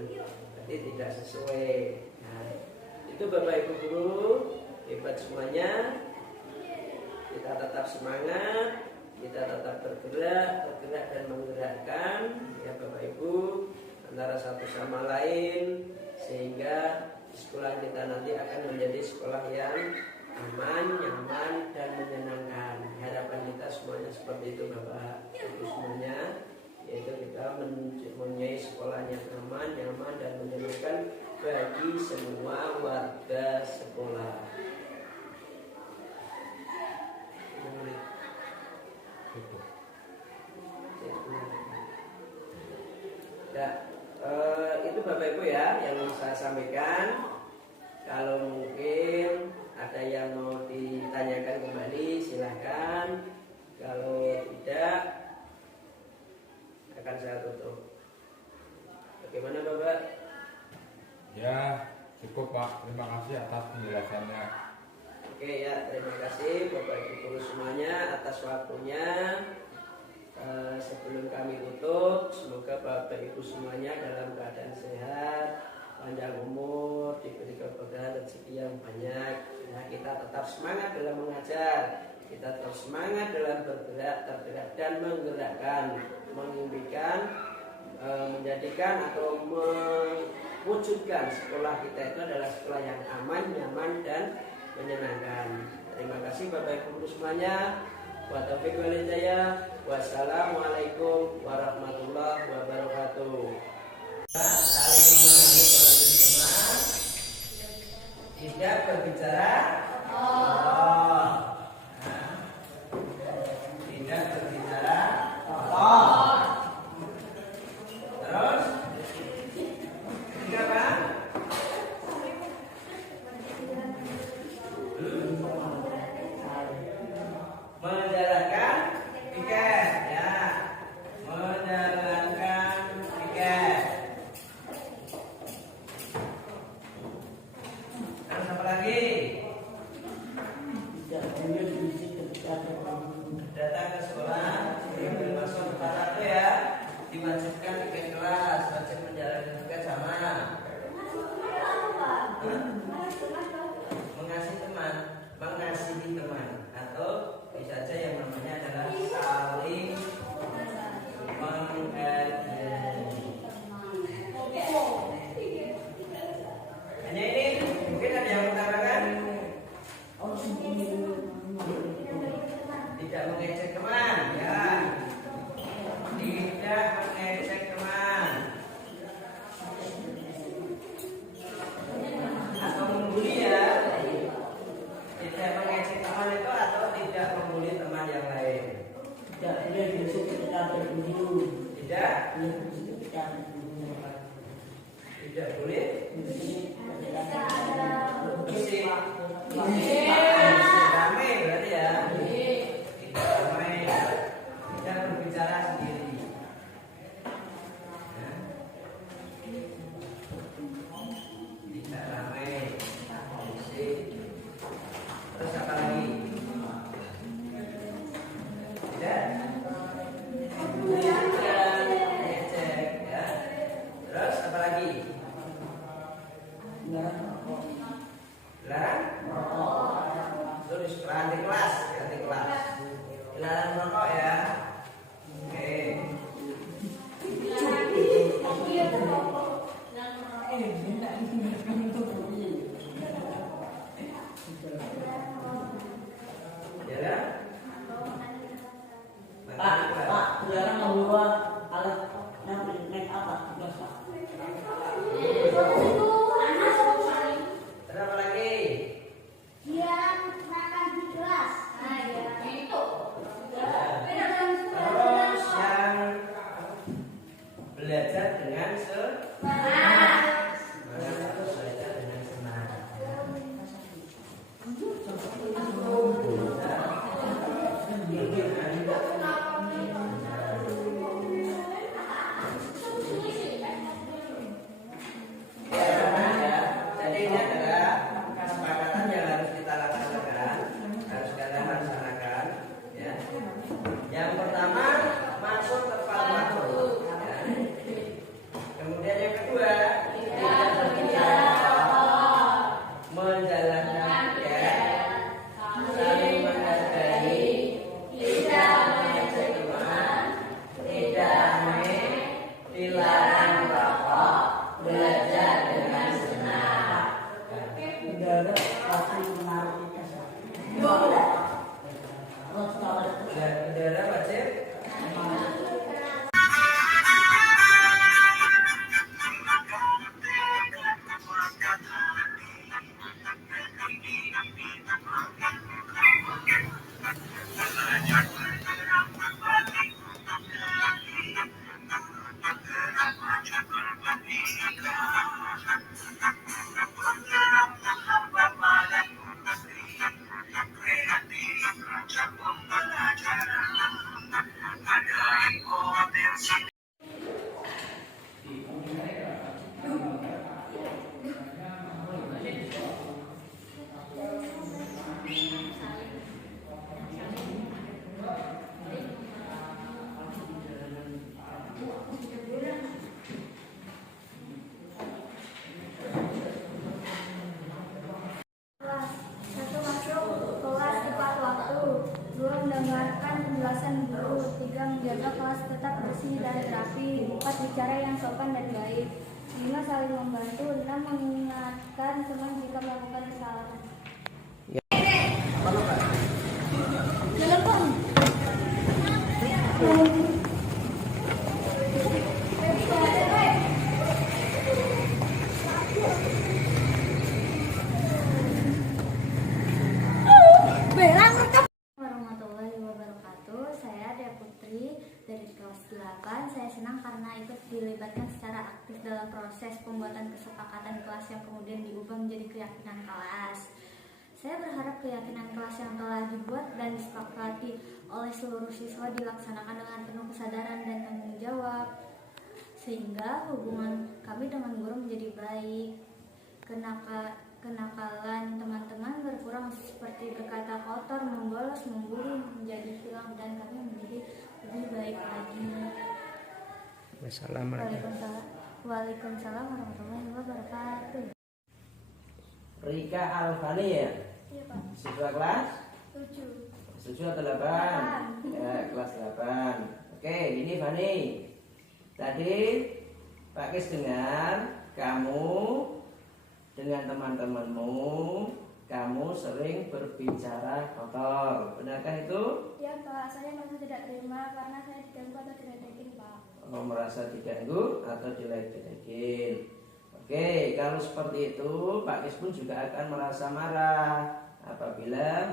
Berarti tidak sesuai. Nah, itu Bapak Ibu guru hebat semuanya. Kita tetap semangat, kita tetap bergerak dan menggerakkan ya Bapak Ibu antara satu sama lain, sehingga sekolah kita nanti akan menjadi sekolah yang aman, nyaman dan menyenangkan. Harapan kita semuanya seperti itu Bapak Ibu semuanya, yaitu kita mempunyai sekolah yang aman, nyaman dan menyenangkan bagi semua warga sekolah. Ya, itu Bapak Ibu ya yang saya sampaikan. Kalau mungkin ada yang mau ditanyakan kembali silahkan. Kalau tidak akan saya tutup. Bagaimana Bapak? Ya cukup Pak, terima kasih atas penjelasannya. Oke ya, terima kasih Bapak Ibu guru semuanya atas waktunya. Sebelum kami tutup, semoga Bapak Ibu semuanya dalam keadaan sehat, panjang umur, diberi keberkahan rezeki yang banyak. Nah, kita tetap semangat dalam mengajar, kita tetap semangat dalam bergerak, tergerak dan menggerakkan, mengimpikan, menjadikan atau mewujudkan sekolah kita itu adalah sekolah yang aman, nyaman dan menyenangkan. Terima kasih Bapak Ibu guru semuanya. Wa taufiq wal hidayah. Wassalamualaikum warahmatullahi wabarakatuh. Saling mengenali teman-teman. Tidak berbicara Allah. Tidak berbicara Allah. Terus apa? Menjalankan piket ya, menjalankan piket. Terus apa lagi? Datang ke sekolah masuk tempat itu ya, diwajibkan piket kelas, wajib menjalankan piket sama. Mengasihi teman, mengasihi teman, atau bisa saja yang namanya adalah saling menghargai. Hanya ini, mungkin ada yang mengatakan tidak mengejek teman, ya, tidak mengejek teman, atau membuli ya. Tidak mengejek teman itu atau tidak membuli teman yang lain. Tidak boleh besok ketika berburu. Tidak. Tidak boleh bersih. Ramai berarti ya. Tidak ramai. Tidak berbicara sendiri. Dilarang? Terus ganti kelas. Dilarang merokok ya. Oke. Ya kan? Pak, dilarang membawa alat make up, Pak. Kenapa lagi? Dia makan di kelas. Nah, ya. Itu. Terus yang belajar dengan Semangat. belajar dengan semangat. Jadi ini adalah kesepakatan yang harus kita laksanakan, harus kalian laksanakan. Ya. Yang pertama masuk tepat waktu. Ya. Kemudian yang kedua tidak berbicara, menjalankan tiket, saling menghargai, tidak mengejek teman, tidak aneh, dilarang merokok, belajar dengan senang. Bendera pasti menaruh ikas. Ya, bendera wajib. Kelas. 1. Masuk kelas tepat waktu. 2. Mendengarkan penjelasan guru. 3. Menjaga kelas tetap bersih dan rapi. 4. Bicara yang sopan dan baik. 5. Saling membantu. 6. Mengingatkan teman jika melakukan kesalahan. Telepon. Warahmatullahi wabarakatuh. Saya Dea Putri dari kelas 8. Saya senang karena ikut dilibatkan secara aktif dalam proses pembuatan kesepakatan kelas yang kemudian diubah menjadi keyakinan kelas. Saya berharap keyakinan kelas yang telah dibuat dan disepakati oleh seluruh siswa dilaksanakan dengan penuh kesadaran dan tanggung jawab, sehingga hubungan kami dengan guru menjadi baik. Kenakalan teman-teman berkurang seperti berkata kotor, membolos, membuli menjadi hilang, dan kami menjadi lebih baik lagi. Waalaikumsalam warahmatullahi wabarakatuh. Rika Alfani ya? Iya, Pak. Siswa kelas 7. 7 atau 8? Ya, kelas 8. Oke, ini Fani. Tadi Pak Kis dengar kamu dengan teman-temanmu, kamu sering berbicara kotor. Benarkah itu? Ya, Pak. Saya masih tidak terima karena saya diganggu atau diledekin, Pak. Oh, merasa diganggu atau diledekin. Oke, kalau seperti itu Pak Kis pun juga akan merasa marah apabila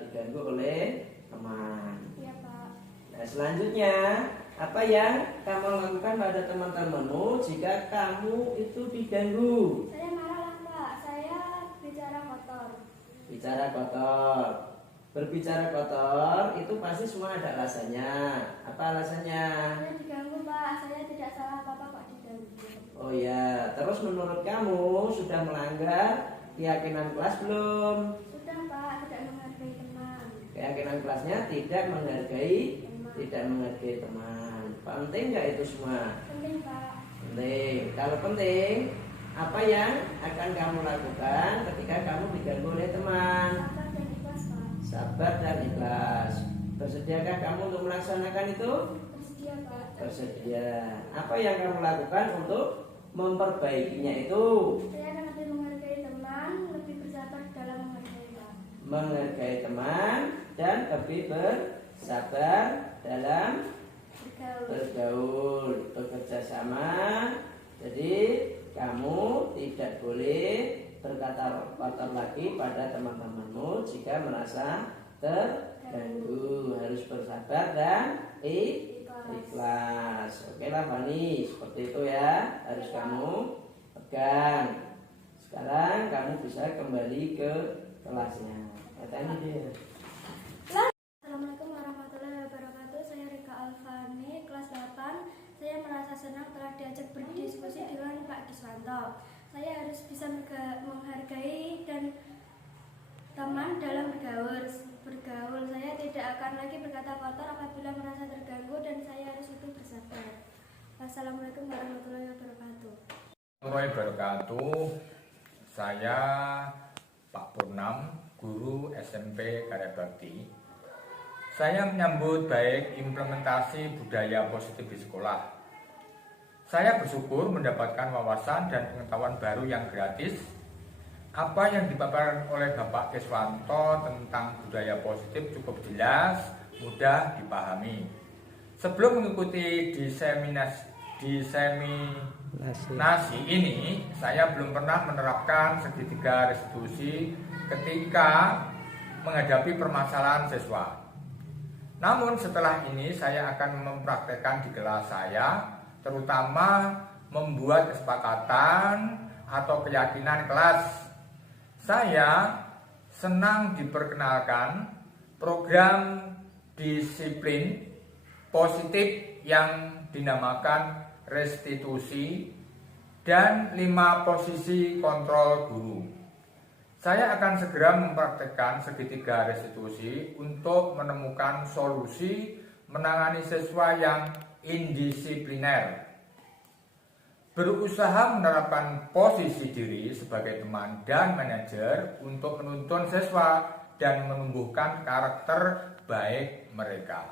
diganggu oleh teman. Iya, Pak. Nah, selanjutnya apa yang kamu lakukan pada teman-temanmu jika kamu itu diganggu? Saya marah, Pak. Saya bicara kotor. Bicara kotor. Berbicara kotor itu pasti semua ada alasannya. Apa alasannya? Saya diganggu, Pak. Saya tidak salah apa-apa kok diganggu. Oh ya, terus menurut kamu sudah melanggar keyakinan kelas belum? Sudah, Pak. Tidak menghargai teman. Keyakinan kelasnya tidak menghargai teman. Penting nggak itu semua? Penting, Pak. Penting. Kalau penting, Apa yang akan kamu lakukan ketika kamu diganggu oleh teman? Sabar dan ikhlas, Pak. Sabar dan ikhlas. Bersediakah kamu untuk melaksanakan itu? Bersedia, Pak. Bersedia. Apa yang kamu lakukan untuk memperbaikinya itu? Saya akan lebih menghargai teman, lebih bersabar dalam menghargai Pak. Menghargai teman dan lebih bersabar dalam bergaul, bekerja sama. Jadi kamu tidak boleh berkata kotor lagi pada teman-temanmu jika merasa terganggu. Harus bersabar dan ikhlas. Oke lah Fani, seperti itu ya. Harus kamu pegang. Sekarang kamu bisa kembali ke kelasnya. Katanya dia. Assalamualaikum warahmatullahi wabarakatuh. Saya Rika Alfani, kelas 8. Saya merasa senang telah diajak berdiskusi dengan Pak Kiswanto. Saya harus bisa menghargai dan teman dalam bergaul. Saya tidak akan lagi berkata kotor apabila merasa terganggu dan saya harus lebih bersabar. Wassalamualaikum warahmatullahi wabarakatuh. Warahmatullahi wabarakatuh. Saya Pak Purnam, guru SMP Karya Bakti. Saya menyambut baik implementasi budaya positif di sekolah. Saya bersyukur mendapatkan wawasan dan pengetahuan baru yang gratis. Apa yang dipaparkan oleh Bapak Kiswanto tentang budaya positif cukup jelas, mudah dipahami. Sebelum mengikuti diseminasi ini, saya belum pernah menerapkan segitiga restitusi ketika menghadapi permasalahan siswa. Namun setelah ini saya akan mempraktekkan di kelas saya, terutama membuat kesepakatan atau keyakinan kelas. Saya senang diperkenalkan program disiplin positif yang dinamakan restitusi dan 5 posisi kontrol guru. Saya akan segera mempraktekkan segitiga restitusi untuk menemukan solusi menangani siswa yang indisipliner. Berusaha menerapkan posisi diri sebagai teman dan manajer untuk menuntun siswa dan menumbuhkan karakter baik mereka.